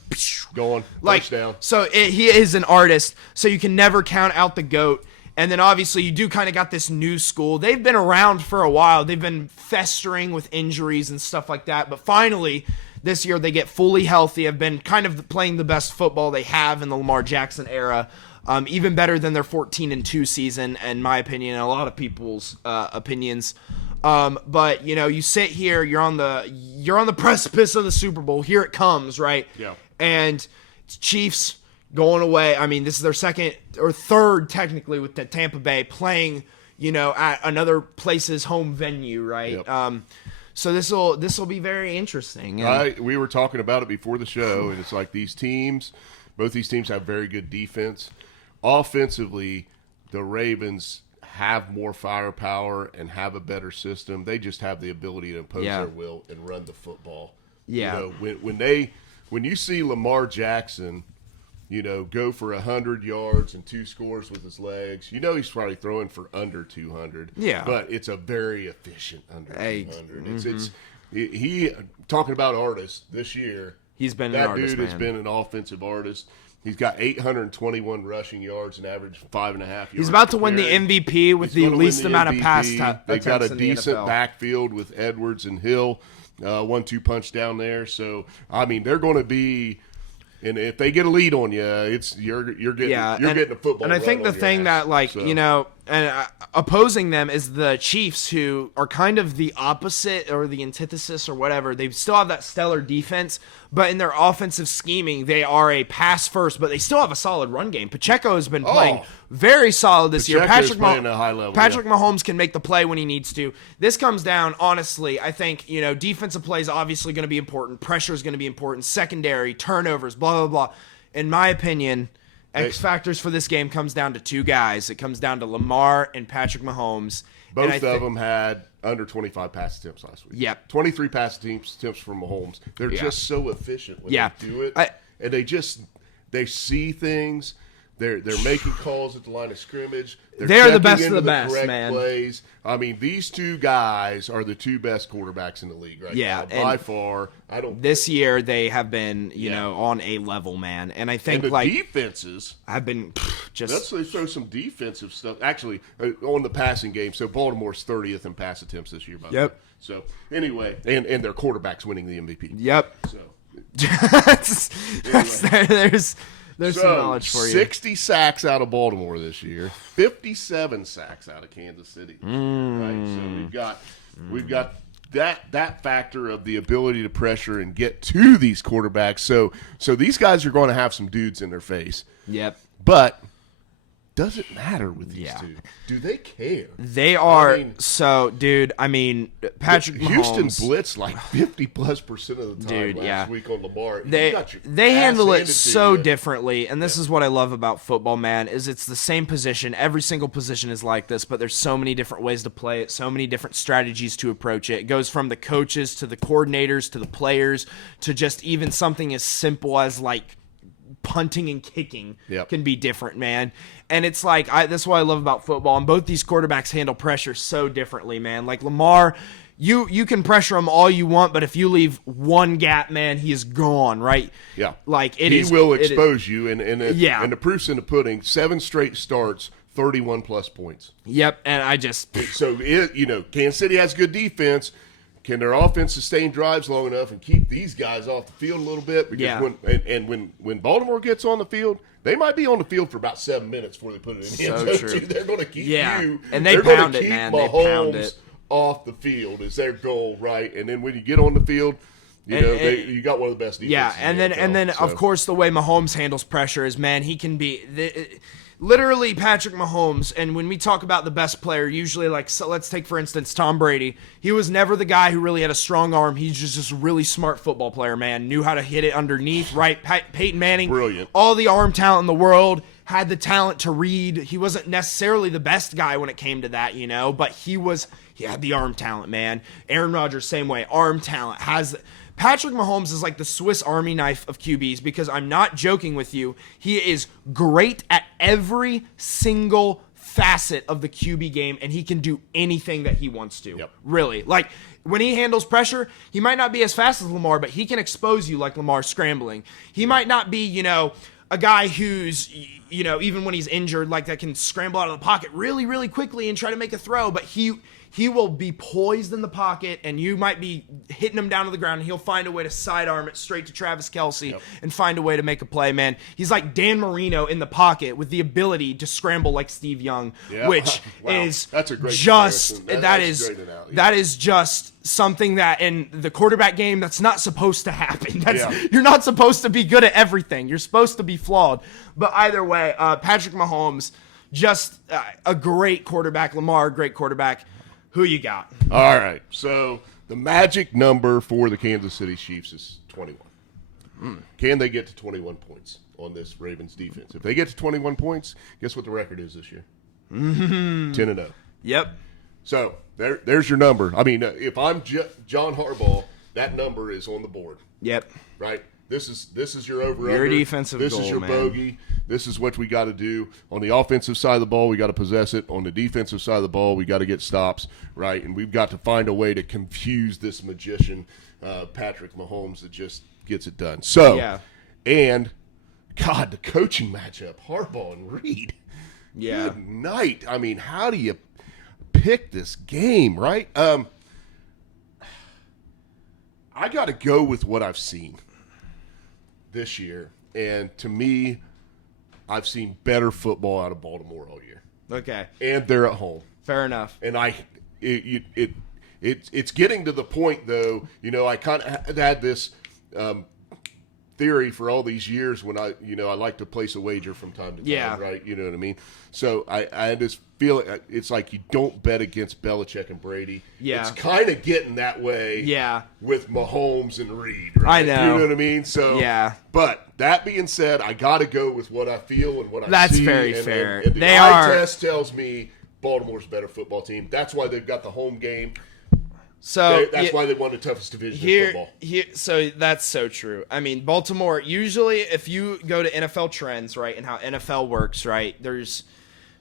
going like touchdown. So he is an artist, so you can never count out the GOAT. And then obviously you do kind of got this new school. They've been around for a while. They've been festering with injuries and stuff like that, but finally this year they get fully healthy, have been kind of playing the best football they have in the Lamar Jackson era. Even better than their 14-2 season, in my opinion, and a lot of people's opinions. But you know, you sit here, you're on the precipice of the Super Bowl. Here it comes, right? Yeah. And it's Chiefs going away. I mean, this is their second or third technically with the Tampa Bay playing, you know, at another place's home venue, right? Yep. So this will be very interesting. And We were talking about it before the show, and it's like both these teams have very good defense. Offensively, the Ravens have more firepower and have a better system. They just have the ability to impose their will and run the football. Yeah. You know, when you see Lamar Jackson, you know, go for 100 yards and 2 scores with his legs, you know he's probably throwing for under 200. Yeah. But it's a very efficient under 200. Mm-hmm. He talking about artists this year. He's been an that artist, dude has man. been an offensive artist. He's got 821 rushing yards and average 5.5 yards. He's about to win the MVP with the least amount of pass attempts. They've got a in decent the NFL. backfield with Edwards and Hill, 1-2 punch down there. So I mean, they're going to be. And if they get a lead on you, you're getting a football. And I think the thing that you know, and opposing them is the Chiefs, who are kind of the opposite or the antithesis or whatever. They still have that stellar defense, but in their offensive scheming, they are a pass first, but they still have a solid run game. Pacheco has been playing very solid this year. Pacheco's playing at a high level. Patrick Mahomes can make the play when he needs to. This comes down, honestly, I think, you know, defensive play is obviously going to be important. Pressure is going to be important. Secondary, turnovers, blah, blah, blah. In my opinion, X factors for this game comes down to 2 guys. It comes down to Lamar and Patrick Mahomes. Both of them had under 25 pass attempts last week. Yep. 23 pass attempts from Mahomes. They're just so efficient when they do it. And they see things. They're making calls at the line of scrimmage. They're the best of the best, man. Plays. I mean, these 2 guys are the 2 best quarterbacks in the league right now. By far. This year they have been, you know, on a level, man. And I think and the defenses have been just. Let's throw some defensive stuff. Actually, on the passing game. So Baltimore's 30th in pass attempts this year. By the way. So anyway, and their quarterback's winning the MVP. Yep. So there's some knowledge for you. 60 sacks out of Baltimore this year, 57 sacks out of Kansas City. Right? So we've got that factor of the ability to pressure and get to these quarterbacks. So these guys are going to have some dudes in their face. Yep. But does it matter with these two? Do they care? They are. Dude, I mean, Patrick Mahomes. Houston blitzed like 50+% of the time last week on Lamar. They handle it so differently, and this is what I love about football, man, is it's the same position. Every single position is like this, but there's so many different ways to play it, so many different strategies to approach it. It goes from the coaches to the coordinators to the players to just even something as simple as like punting and kicking can be different, man. And it's like, that's what I love about football. And both these quarterbacks handle pressure so differently, man. Like Lamar, you can pressure him all you want, but if you leave one gap, man, he is gone, right? Yeah. Like he will expose you. And the proof's in the pudding. 7 straight starts, 31+ points. Yep. And I just. So, Kansas City has good defense. Can their offense sustain drives long enough and keep these guys off the field a little bit? Because when Baltimore gets on the field, they might be on the field for about 7 minutes before they put it in the end zone. They're going to keep you. And they pound it, man. They pound it off the field is their goal, right? And then when you get on the field, you got one of the best defenses. Yeah, and then of course the way Mahomes handles pressure is, man, he can be. Literally, Patrick Mahomes, and when we talk about the best player, usually, let's take, for instance, Tom Brady. He was never the guy who really had a strong arm. He's just a really smart football player, man. Knew how to hit it underneath, right? Peyton Manning, brilliant. All the arm talent in the world, had the talent to read. He wasn't necessarily the best guy when it came to that, but he had the arm talent, man. Aaron Rodgers, same way, arm talent, Patrick Mahomes is like the Swiss Army knife of QBs, because I'm not joking with you. He is great at every single facet of the QB game, and he can do anything that he wants to. Yep. Really. Like, when he handles pressure, he might not be as fast as Lamar, but he can expose you like Lamar scrambling. He might not be, a guy who's, even when he's injured, like that can scramble out of the pocket really, really quickly and try to make a throw, but he will be poised in the pocket, and you might be hitting him down to the ground, and he'll find a way to sidearm it straight to Travis Kelce and find a way to make a play, man. He's like Dan Marino in the pocket with the ability to scramble like Steve Young, which is that's a great just that is just something that in the quarterback game that's not supposed to happen. You're not supposed to be good at everything. You're supposed to be flawed. But either way, Patrick Mahomes, just a great quarterback. Lamar, great quarterback. Who you got? All right. So the magic number for the Kansas City Chiefs is 21. Can they get to 21 points on this Ravens defense? If they get to 21 points, guess what the record is this year? 10-0. Yep. So there's your number. I mean, if I'm John Harbaugh, that number is on the board. Yep. Right? This is your over-under. Your defensive This goal, is your man. bogey. This is what we got to do. On the offensive side of the ball, we got to possess it. On the defensive side of the ball, we got to get stops, right? And we've got to find a way to confuse this magician, Patrick Mahomes, that just gets it done. So, and, God, the coaching matchup, Harbaugh and Reed. Yeah. Good night. I mean, how do you pick this game, right? I got to go with what I've seen this year. And to me, I've seen better football out of Baltimore all year. Okay. And they're at home. Fair enough. And it's getting to the point, though, I kind of had this theory for all these years when I like to place a wager from time to time, right? You know what I mean? So I had this feeling, it's like you don't bet against Belichick and Brady. Yeah. It's kind of getting that way with Mahomes and Reed, right? I know. You know what I mean? So, but that being said, I got to go with what I feel and what I see. That's very fair. And the eye test tells me Baltimore's a better football team. That's why they've got the home game. So that's why they won the toughest division in football. So that's so true. I mean, Baltimore, usually if you go to NFL trends, right, and how NFL works, right, there's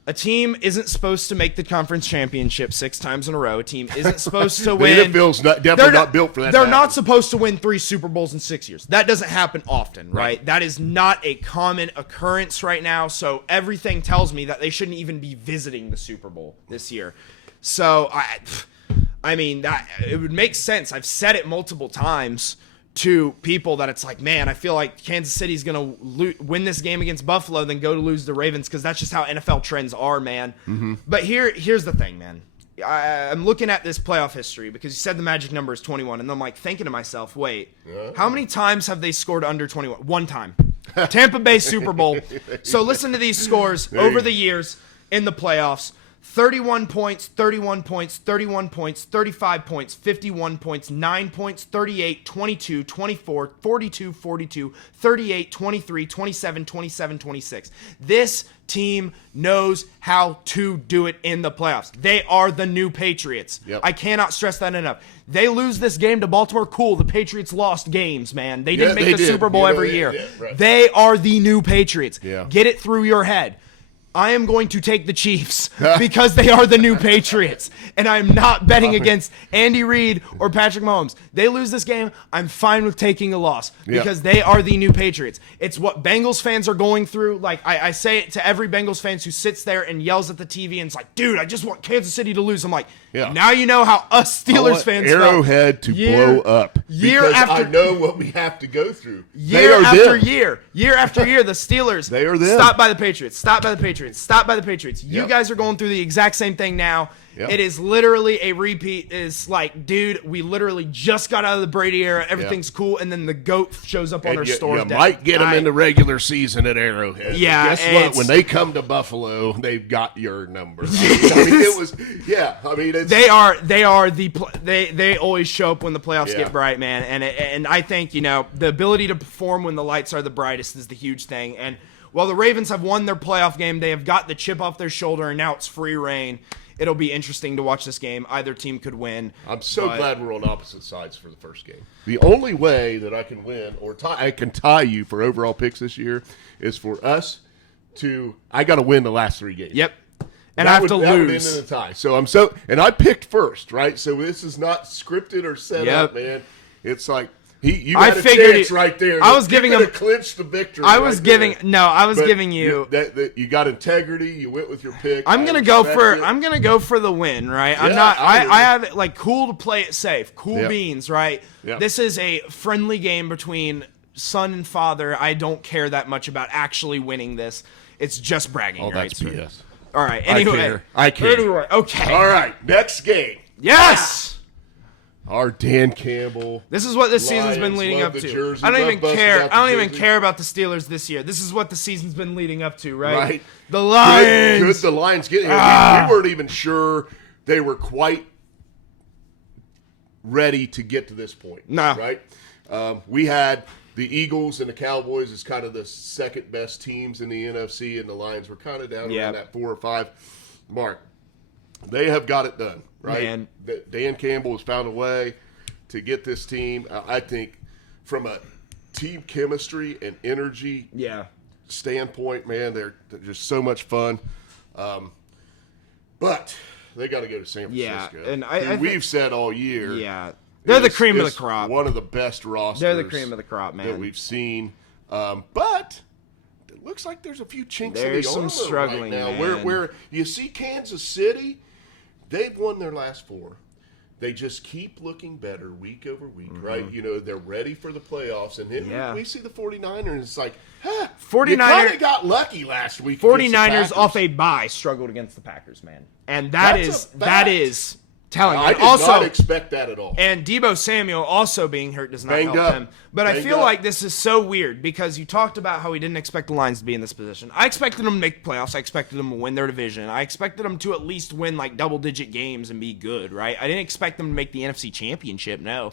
a team isn't supposed to make the conference championship 6 times in a row. A team isn't supposed to win. The NFL's definitely not built for that. They're not supposed to win 3 Super Bowls in 6 years. That doesn't happen often, right? That is not a common occurrence right now. So everything tells me that they shouldn't even be visiting the Super Bowl this year. So I mean, that it would make sense. I've said it multiple times to people that it's like, man, I feel like Kansas City's going to win this game against Buffalo, then go to lose the Ravens, because that's just how NFL trends are, man. Mm-hmm. But here's the thing, man. I'm looking at this playoff history because you said the magic number is 21, and I'm like thinking to myself, wait, how many times have they scored under 21? One time. Tampa Bay Super Bowl. So listen to these scores over the years in the playoffs. 31 points, 31 points, 31 points, 35 points, 51 points, 9 points, 38, 22, 24, 42, 42, 38, 23, 27, 27, 26. This team knows how to do it in the playoffs. They are the new Patriots. Yep. I cannot stress that enough. They lose this game to Baltimore. Cool. The Patriots lost games, man. They didn't make the Super Bowl every year. Yeah, right. They are the new Patriots. Yeah. Get it through your head. I am going to take the Chiefs because they are the new Patriots. And I'm not betting against Andy Reid or Patrick Mahomes. They lose this game, I'm fine with taking a loss because they are the new Patriots. It's what Bengals fans are going through. Like, I say it to every Bengals fan who sits there and yells at the TV and it's like, dude, I just want Kansas City to lose. I'm like, now you know how us Steelers fans felt. Arrowhead to blow up. Year after I know what we have to go through. Year after year, the Steelers they are them. Stop by the Patriots. Stop by the Patriots. Stop by the Patriots. You guys are going through the exact same thing now. It is literally a repeat. It's like, dude, we literally just got out of the Brady era. Everything's cool, and then the GOAT shows up on their store. You might get them in the regular season at Arrowhead. Yeah, guess what? When they come to Buffalo, they've got your number. I mean, it was, I mean, it's, they always show up when the playoffs get bright, man. And I think, the ability to perform when the lights are the brightest is the huge thing. And while the Ravens have won their playoff game, they have got the chip off their shoulder, and now it's free reign. It'll be interesting to watch this game. Either team could win. I'm so glad we're on opposite sides for the first game. The only way that I can win or I can tie you for overall picks this year is for us to – I got to win the last 3 games. Yep. And I have to lose. That would end in a tie. So and I picked first, right? So this is not scripted or set up, man. It's like – you had a chance right there. I was giving him clinched the victory. I was giving you you got integrity. You went with your pick. I'm gonna go for the win, right? I have it like cool to play it safe. Cool beans, right? Yep. This is a friendly game between son and father. I don't care that much about actually winning this. It's just bragging rights. That's BS. All right. Anyway, I care. Anyway, okay. All right. Next game. Yes. Our Dan Campbell. This is what this season's been leading up to. I don't even care about the Steelers this year. This is what the season's been leading up to, right? The Lions. Good the Lions getting here. We weren't even sure they were quite ready to get to this point. No. Right? We had the Eagles and the Cowboys as kind of the second best teams in the NFC, and the Lions were kind of down around that 4 or 5 mark. They have got it done, right? Man. Dan Campbell has found a way to get this team, I think, from a team chemistry and energy standpoint, man, they're just so much fun. But they got to go to San Francisco. Yeah, and we've said all year. Yeah, they're the cream of the crop. One of the best rosters. They're the cream of the crop, man, that we've seen. But it looks like there's a few chinks in the armor struggling right now. Man. Where you see Kansas City, they've won their last 4. They just keep looking better week over week, right? They're ready for the playoffs. And then we see the 49ers. It's like, 49ers, you kind of got lucky last week. 49ers off a bye struggled against the Packers, man. And that is telling. I did not expect that at all. And Deebo Samuel also being hurt does not help him. But I feel like this is so weird because you talked about how we didn't expect the Lions to be in this position. I expected them to make the playoffs. I expected them to win their division. I expected them to at least win like double-digit games and be good, right? I didn't expect them to make the NFC Championship, no.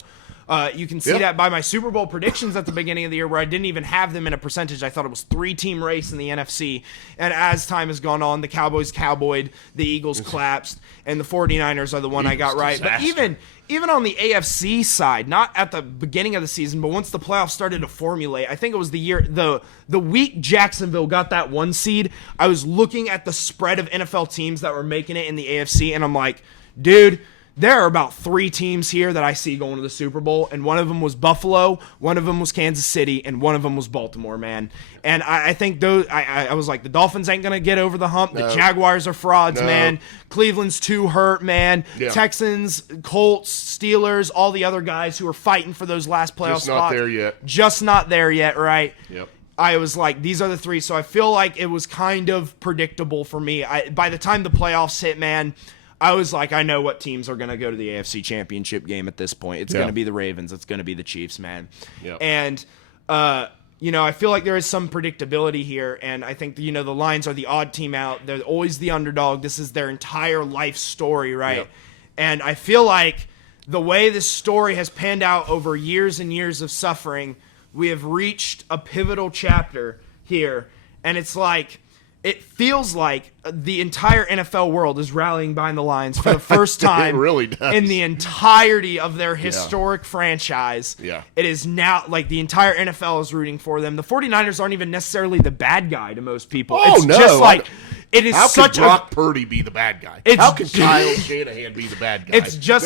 You can see that by my Super Bowl predictions at the beginning of the year where I didn't even have them in a percentage. I thought it was 3-team race in the NFC. And as time has gone on, the Cowboys cowboyed, the Eagles collapsed, and the 49ers are the one I got right. Disaster. But even on the AFC side, not at the beginning of the season, but once the playoffs started to formulate, I think it was the week Jacksonville got that 1 seed, I was looking at the spread of NFL teams that were making it in the AFC, and I'm like, dude, there are about 3 teams here that I see going to the Super Bowl, and one of them was Buffalo, one of them was Kansas City, and one of them was Baltimore, man. And I think those. I was like, the Dolphins ain't gonna get over the hump. The Jaguars are frauds, man. Cleveland's too hurt, man. Yeah. Texans, Colts, Steelers, all the other guys who are fighting for those last playoff spots. Just not there yet. Just not there yet, right? Yep. I was like, these are the 3. So I feel like it was kind of predictable for me. By the time the playoffs hit, man, I was like, I know what teams are going to go to the AFC Championship game at this point. It's going to be the Ravens. It's going to be the Chiefs, man. Yep. And, I feel like there is some predictability here, and I think, the Lions are the odd team out. They're always the underdog. This is their entire life story, right? Yep. And I feel like the way this story has panned out over years and years of suffering, we have reached a pivotal chapter here, and it's like, it feels like the entire NFL world is rallying behind the Lions for the first time It really does. in the entirety of their historic franchise. Yeah. It is now like the entire NFL is rooting for them. The 49ers aren't even necessarily the bad guy to most people. Oh, it's no. just like it is How such can Brock Purdy be the bad guy? How can Kyle Shanahan be the bad guy? It's just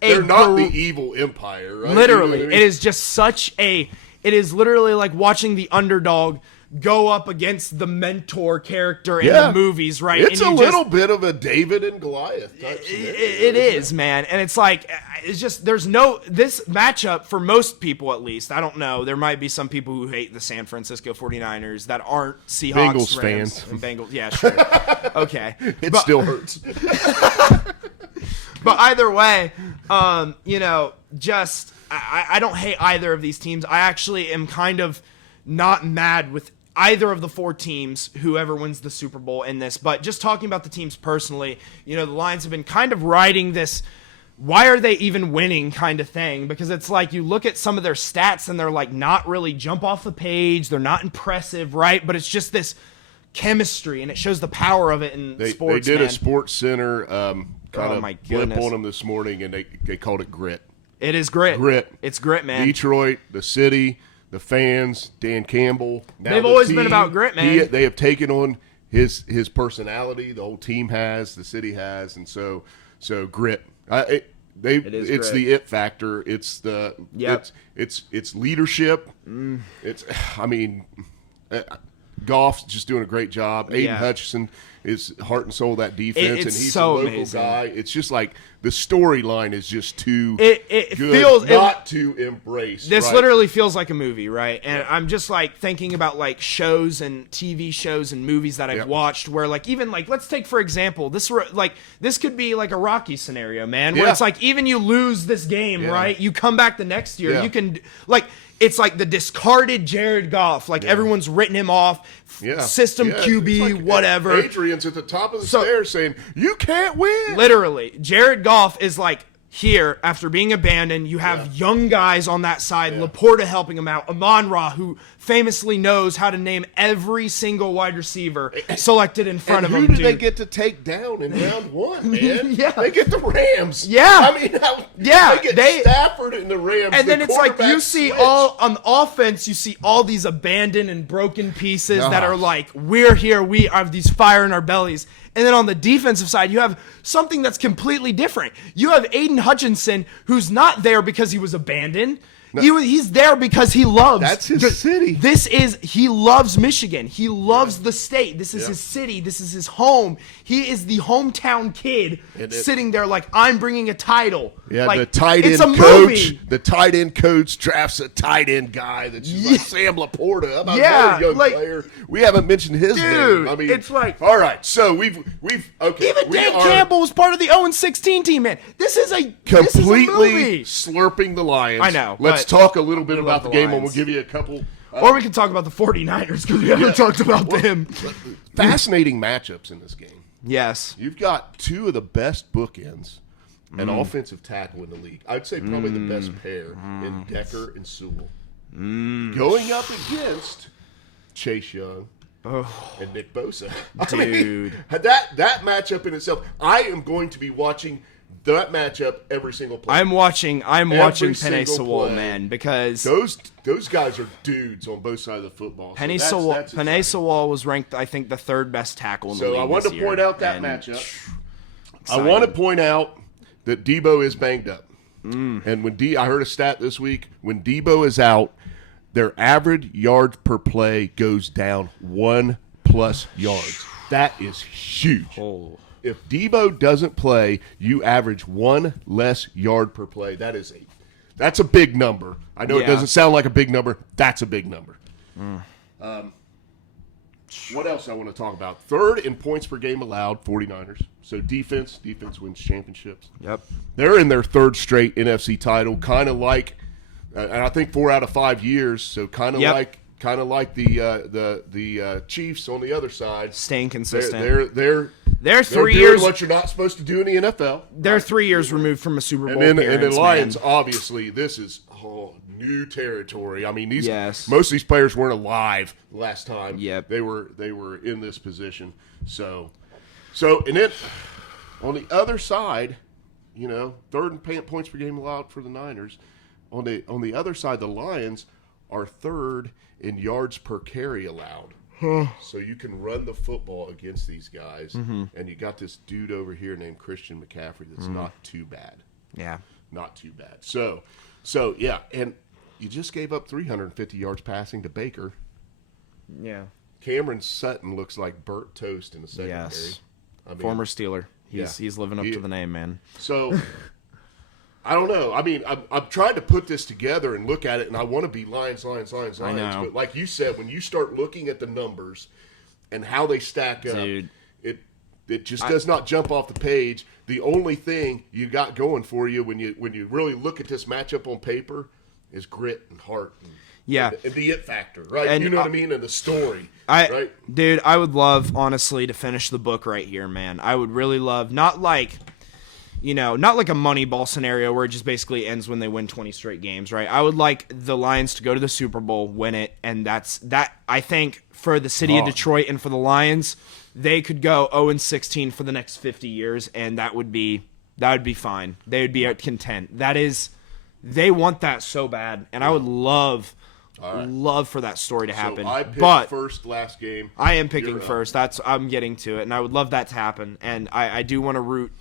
they're not the evil empire, right? Literally, You know what I mean? it is just such a. It is literally like watching the underdog go up against the mentor character in the movies, right? It's and a little bit of a David and Goliath type scenario. It is, man. And it's like, it's just, this matchup, for most people at least, I don't know, there might be some people who hate the San Francisco 49ers that aren't Seahawks, Bengals Rams, fans. and Bengals. Yeah, sure. Okay. It still hurts. But either way, I don't hate either of these teams. I actually am kind of not mad with either of the four teams, whoever wins the Super Bowl in this. But just talking about the teams personally, the Lions have been kind of riding this why are they even winning kind of thing, because it's like you look at some of their stats and they're like not really jump off the page. They're not impressive, right? But it's just this chemistry, and it shows the power of it in sports. They did man. a Sports Center kind of my blip goodness. on them this morning, and they called it grit. It is grit. Grit. It's grit, man. Detroit, the city, the fans, Dan Campbell. Now They've the always team, been about grit, man. They have taken on his personality. The whole team has, the city has, and so grit. It's grit. the it factor. It's the it's leadership. It's Goff's just doing a great job. Aiden Hutchinson is heart and soul of that defense, and he's so a local amazing. guy. It's just like the storyline is just too It good feels not to embrace. This right? literally feels like a movie, right? And I'm just like thinking about like shows and TV shows and movies that I've watched where like even like let's take for example this could be like a Rocky scenario, man, where it's like even you lose this game, right? You come back the next year, you can like. It's like the discarded Jared Goff. Like everyone's written him off. System QB, like whatever. Adrian's at the top of the stairs saying, "You can't win." Literally, Jared Goff is like here after being abandoned. You have young guys on that side. Laporta helping him out. Amon-Ra, who famously knows how to name every single wide receiver selected in front of him. Who did they get to take down in round one, man? They get the Rams. Yeah. They get Stafford and the Rams. And then it's like you see switch. all on the offense, you see all these abandoned and broken pieces that are like, we're here, we have these fire in our bellies. And then on the defensive side, you have something that's completely different. You have Aiden Hutchinson, who's not there because he was abandoned. No. He's there because he loves. That's his city. He loves Michigan. He loves the state. This is his city. This is his home. He is the hometown kid sitting there like, I'm bringing a title. Yeah, like, the tight end coach. Movie. The tight end coach drafts a tight end guy that's just like Sam Laporta. How about another young player? We haven't mentioned his name. I mean, it's like, all right. So we've okay. Even Dan Campbell was part of the 0-16 team, man. This is a completely slurping the Lions. I know. Let's talk a little bit about the game, Lions. and we'll give you a couple. Or we can talk about the 49ers because we haven't talked about them. Fascinating matchups in this game. Yes. You've got two of the best bookends and offensive tackle in the league. I'd say probably the best pair in Decker and Sewell. Going up against Chase Young and Nick Bosa. Dude. That matchup in itself, I am going to be watching that matchup every single play. I'm watching Penei Sewell, man, because those guys are dudes on both sides of the football. Penei Sewell was ranked, I think, the third best tackle in the league. So I wanted to point out that matchup. Exciting. I want to point out that Debo is banged up. And when I heard a stat this week, when Debo is out, their average yards per play goes down 1+ yards. That is huge. If Debo doesn't play, you average 1 less yard per play. That's a big number. I know it doesn't sound like a big number. That's a big number. what else I want to talk about? Third in points per game allowed, 49ers. So defense wins championships. Yep. They're in their third straight NFC title, kind of like, and I think 4 out of 5 years. So kind of like the Chiefs on the other side, staying consistent. They're 3 doing years. what you're not supposed to do in the NFL. They're 3 years removed from a Super Bowl and appearance, then Lions, man. obviously, this is new territory. I mean, Yes. most of these players weren't alive last time. Yep. They were in this position. So and then on the other side, third in points per game allowed for the Niners. On the other side, the Lions are third in yards per carry allowed. So you can run the football against these guys, and you got this dude over here named Christian McCaffrey that's not too bad. Yeah. Not too bad. So yeah, and you just gave up 350 yards passing to Baker. Yeah. Cameron Sutton looks like burnt toast in the secondary. Yes. I mean, Former Steeler. He's living up to the name, man. So I don't know. I mean, I'm trying to put this together and look at it, and I want to be Lions. I know. But like you said, when you start looking at the numbers and how they stack up, Dude. it just does not jump off the page. The only thing you got going for you when you really look at this matchup on paper is grit and heart. And the it factor, right? And, you know what I mean? And the story, right? Dude, I would love, honestly, to finish the book right here, man. I would really love, not like a Moneyball scenario where it just basically ends when they win 20 straight games, right? I would like the Lions to go to the Super Bowl, win it, and that. I think for the city of Detroit and for the Lions, they could go 0-16 for the next 50 years, and that would be fine. They would be content. They want that so bad, and I would love for that story to happen. So I picked first last game. I am picking first. I'm getting to it, and I would love that to happen. And I do want to root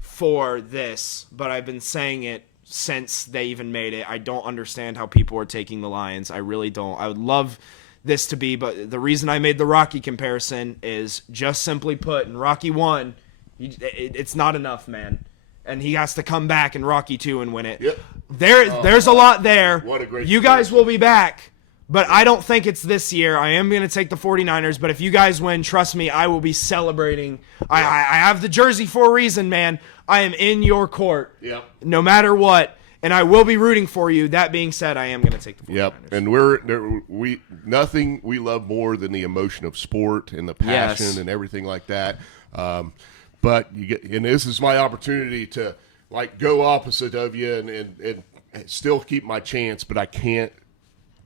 for this, but I've been saying it since they even made it. I don't understand how people are taking the Lions. I really don't. I would love this to be, but the reason I made the Rocky comparison is just simply put, in Rocky 1, it's not enough, man. And he has to come back in Rocky 2 and win it. Yep. There's a lot there. What a great You guys will be back, but I don't think it's this year. I am going to take the 49ers, but if you guys win, trust me, I will be celebrating. I have the jersey for a reason, man. I am in your court. Yep. No matter what, and I will be rooting for you. That being said, I am going to take the 49ers. Yep. And nothing we love more than the emotion of sport and the passion and everything like that. But and this is my opportunity to go opposite of you and still keep my chance, but I can't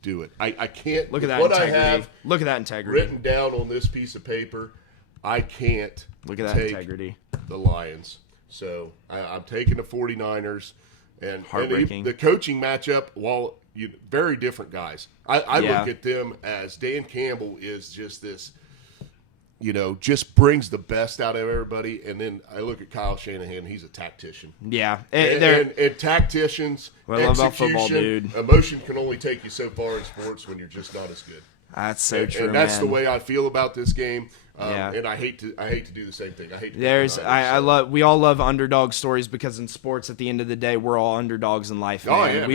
do it. I can't. Look at that what integrity. I have Look at that integrity written down on this piece of paper. I can't. Look at that integrity. The Lions. So I'm taking the 49ers. And heartbreaking. The coaching matchup, while very different guys. I look at them as Dan Campbell is just this. Just brings the best out of everybody. And then I look at Kyle Shanahan. He's a tactician. Yeah. And tacticians, what I love about football, dude. Emotion can only take you so far in sports when you're just not as good. That's so true, and that's man. the way I feel about this game. And I hate to do the same thing. I hate to we all love underdog stories because in sports, at the end of the day, we're all underdogs in life. Man.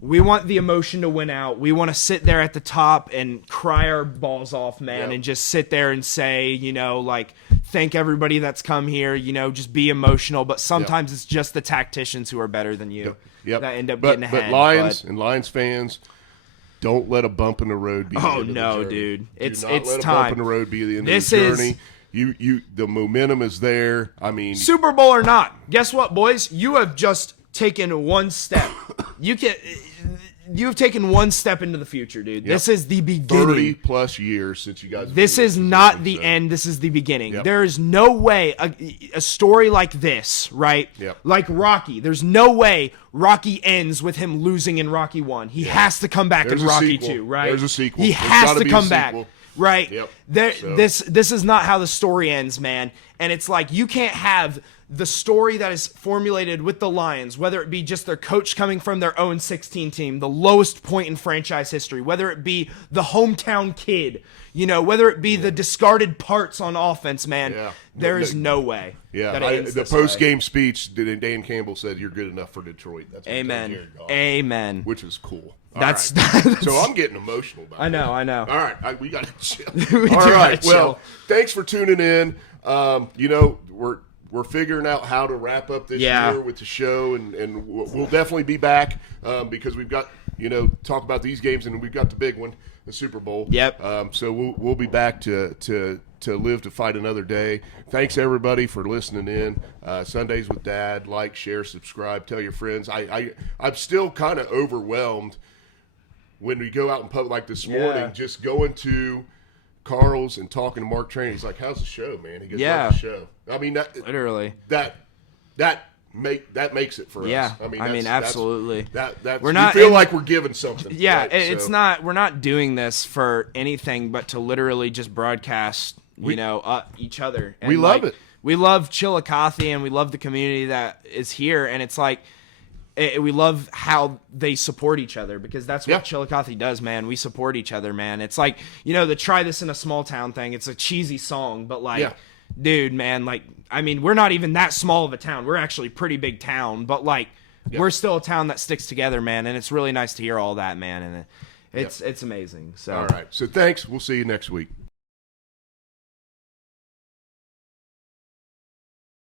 We want the emotion to win out. We want to sit there at the top and cry our balls off, man, and just sit there and say, thank everybody that's come here, just be emotional. But sometimes it's just the tacticians who are better than you that end up getting ahead. But Lions fans, don't let a bump in the road be the end of the journey. Dude. It's let a time. Bump in the road be the end of the journey. The momentum is there. I mean, Super Bowl or not, guess what, boys? You have just taken one step. You've taken one step into the future, dude. Yep. This is the beginning. 30+ years since you guys. This is not the end. This is the beginning. Yep. There is no way a story like this, right? Yep. Like Rocky. There's no way Rocky ends with him losing in Rocky 1. He has to come back in Rocky 2, right? There's a sequel. He has to come back. Right? Yep. This is not how the story ends, man. And it's like you can't have the story that is formulated with the Lions, whether it be just their coach coming from their own 16 team, the lowest point in franchise history, whether it be the hometown kid, whether it be the discarded parts on offense, man, there is no way. Yeah, that the post-game speech, Dan Campbell said, "You're good enough for Detroit." That's what Amen. Amen. Which is cool. That's so I'm getting emotional about it. I know. All right, we got to chill. We All right, chill. well, thanks for tuning in. We're figuring out how to wrap up this year with the show, and we'll definitely be back because we've got talk about these games, and we've got the big one, the Super Bowl. Yep. So we'll be back to live to fight another day. Thanks everybody for listening in. Sundays with Dad. Like, share, subscribe, tell your friends. I'm still kind of overwhelmed when we go out in public, like this morning, just going to Carl's and talking to Mark Train. He's like, "How's the show, man?" He goes, "Love the show." I mean, literally that makes it for us. I mean, absolutely. That's we're not. We feel like we're giving something. Yeah, right? It's not. We're not doing this for anything but to literally just broadcast. Each other. And we love it. We love Chillicothe, and we love the community that is here, and it's like. We love how they support each other because that's what Chillicothe does, man. We support each other, man. It's like, the try this in a small town thing. It's a cheesy song, but dude, man, we're not even that small of a town. We're actually a pretty big town, but we're still a town that sticks together, man. And it's really nice to hear all that, man. And it's amazing. So, all right. So thanks. We'll see you next week.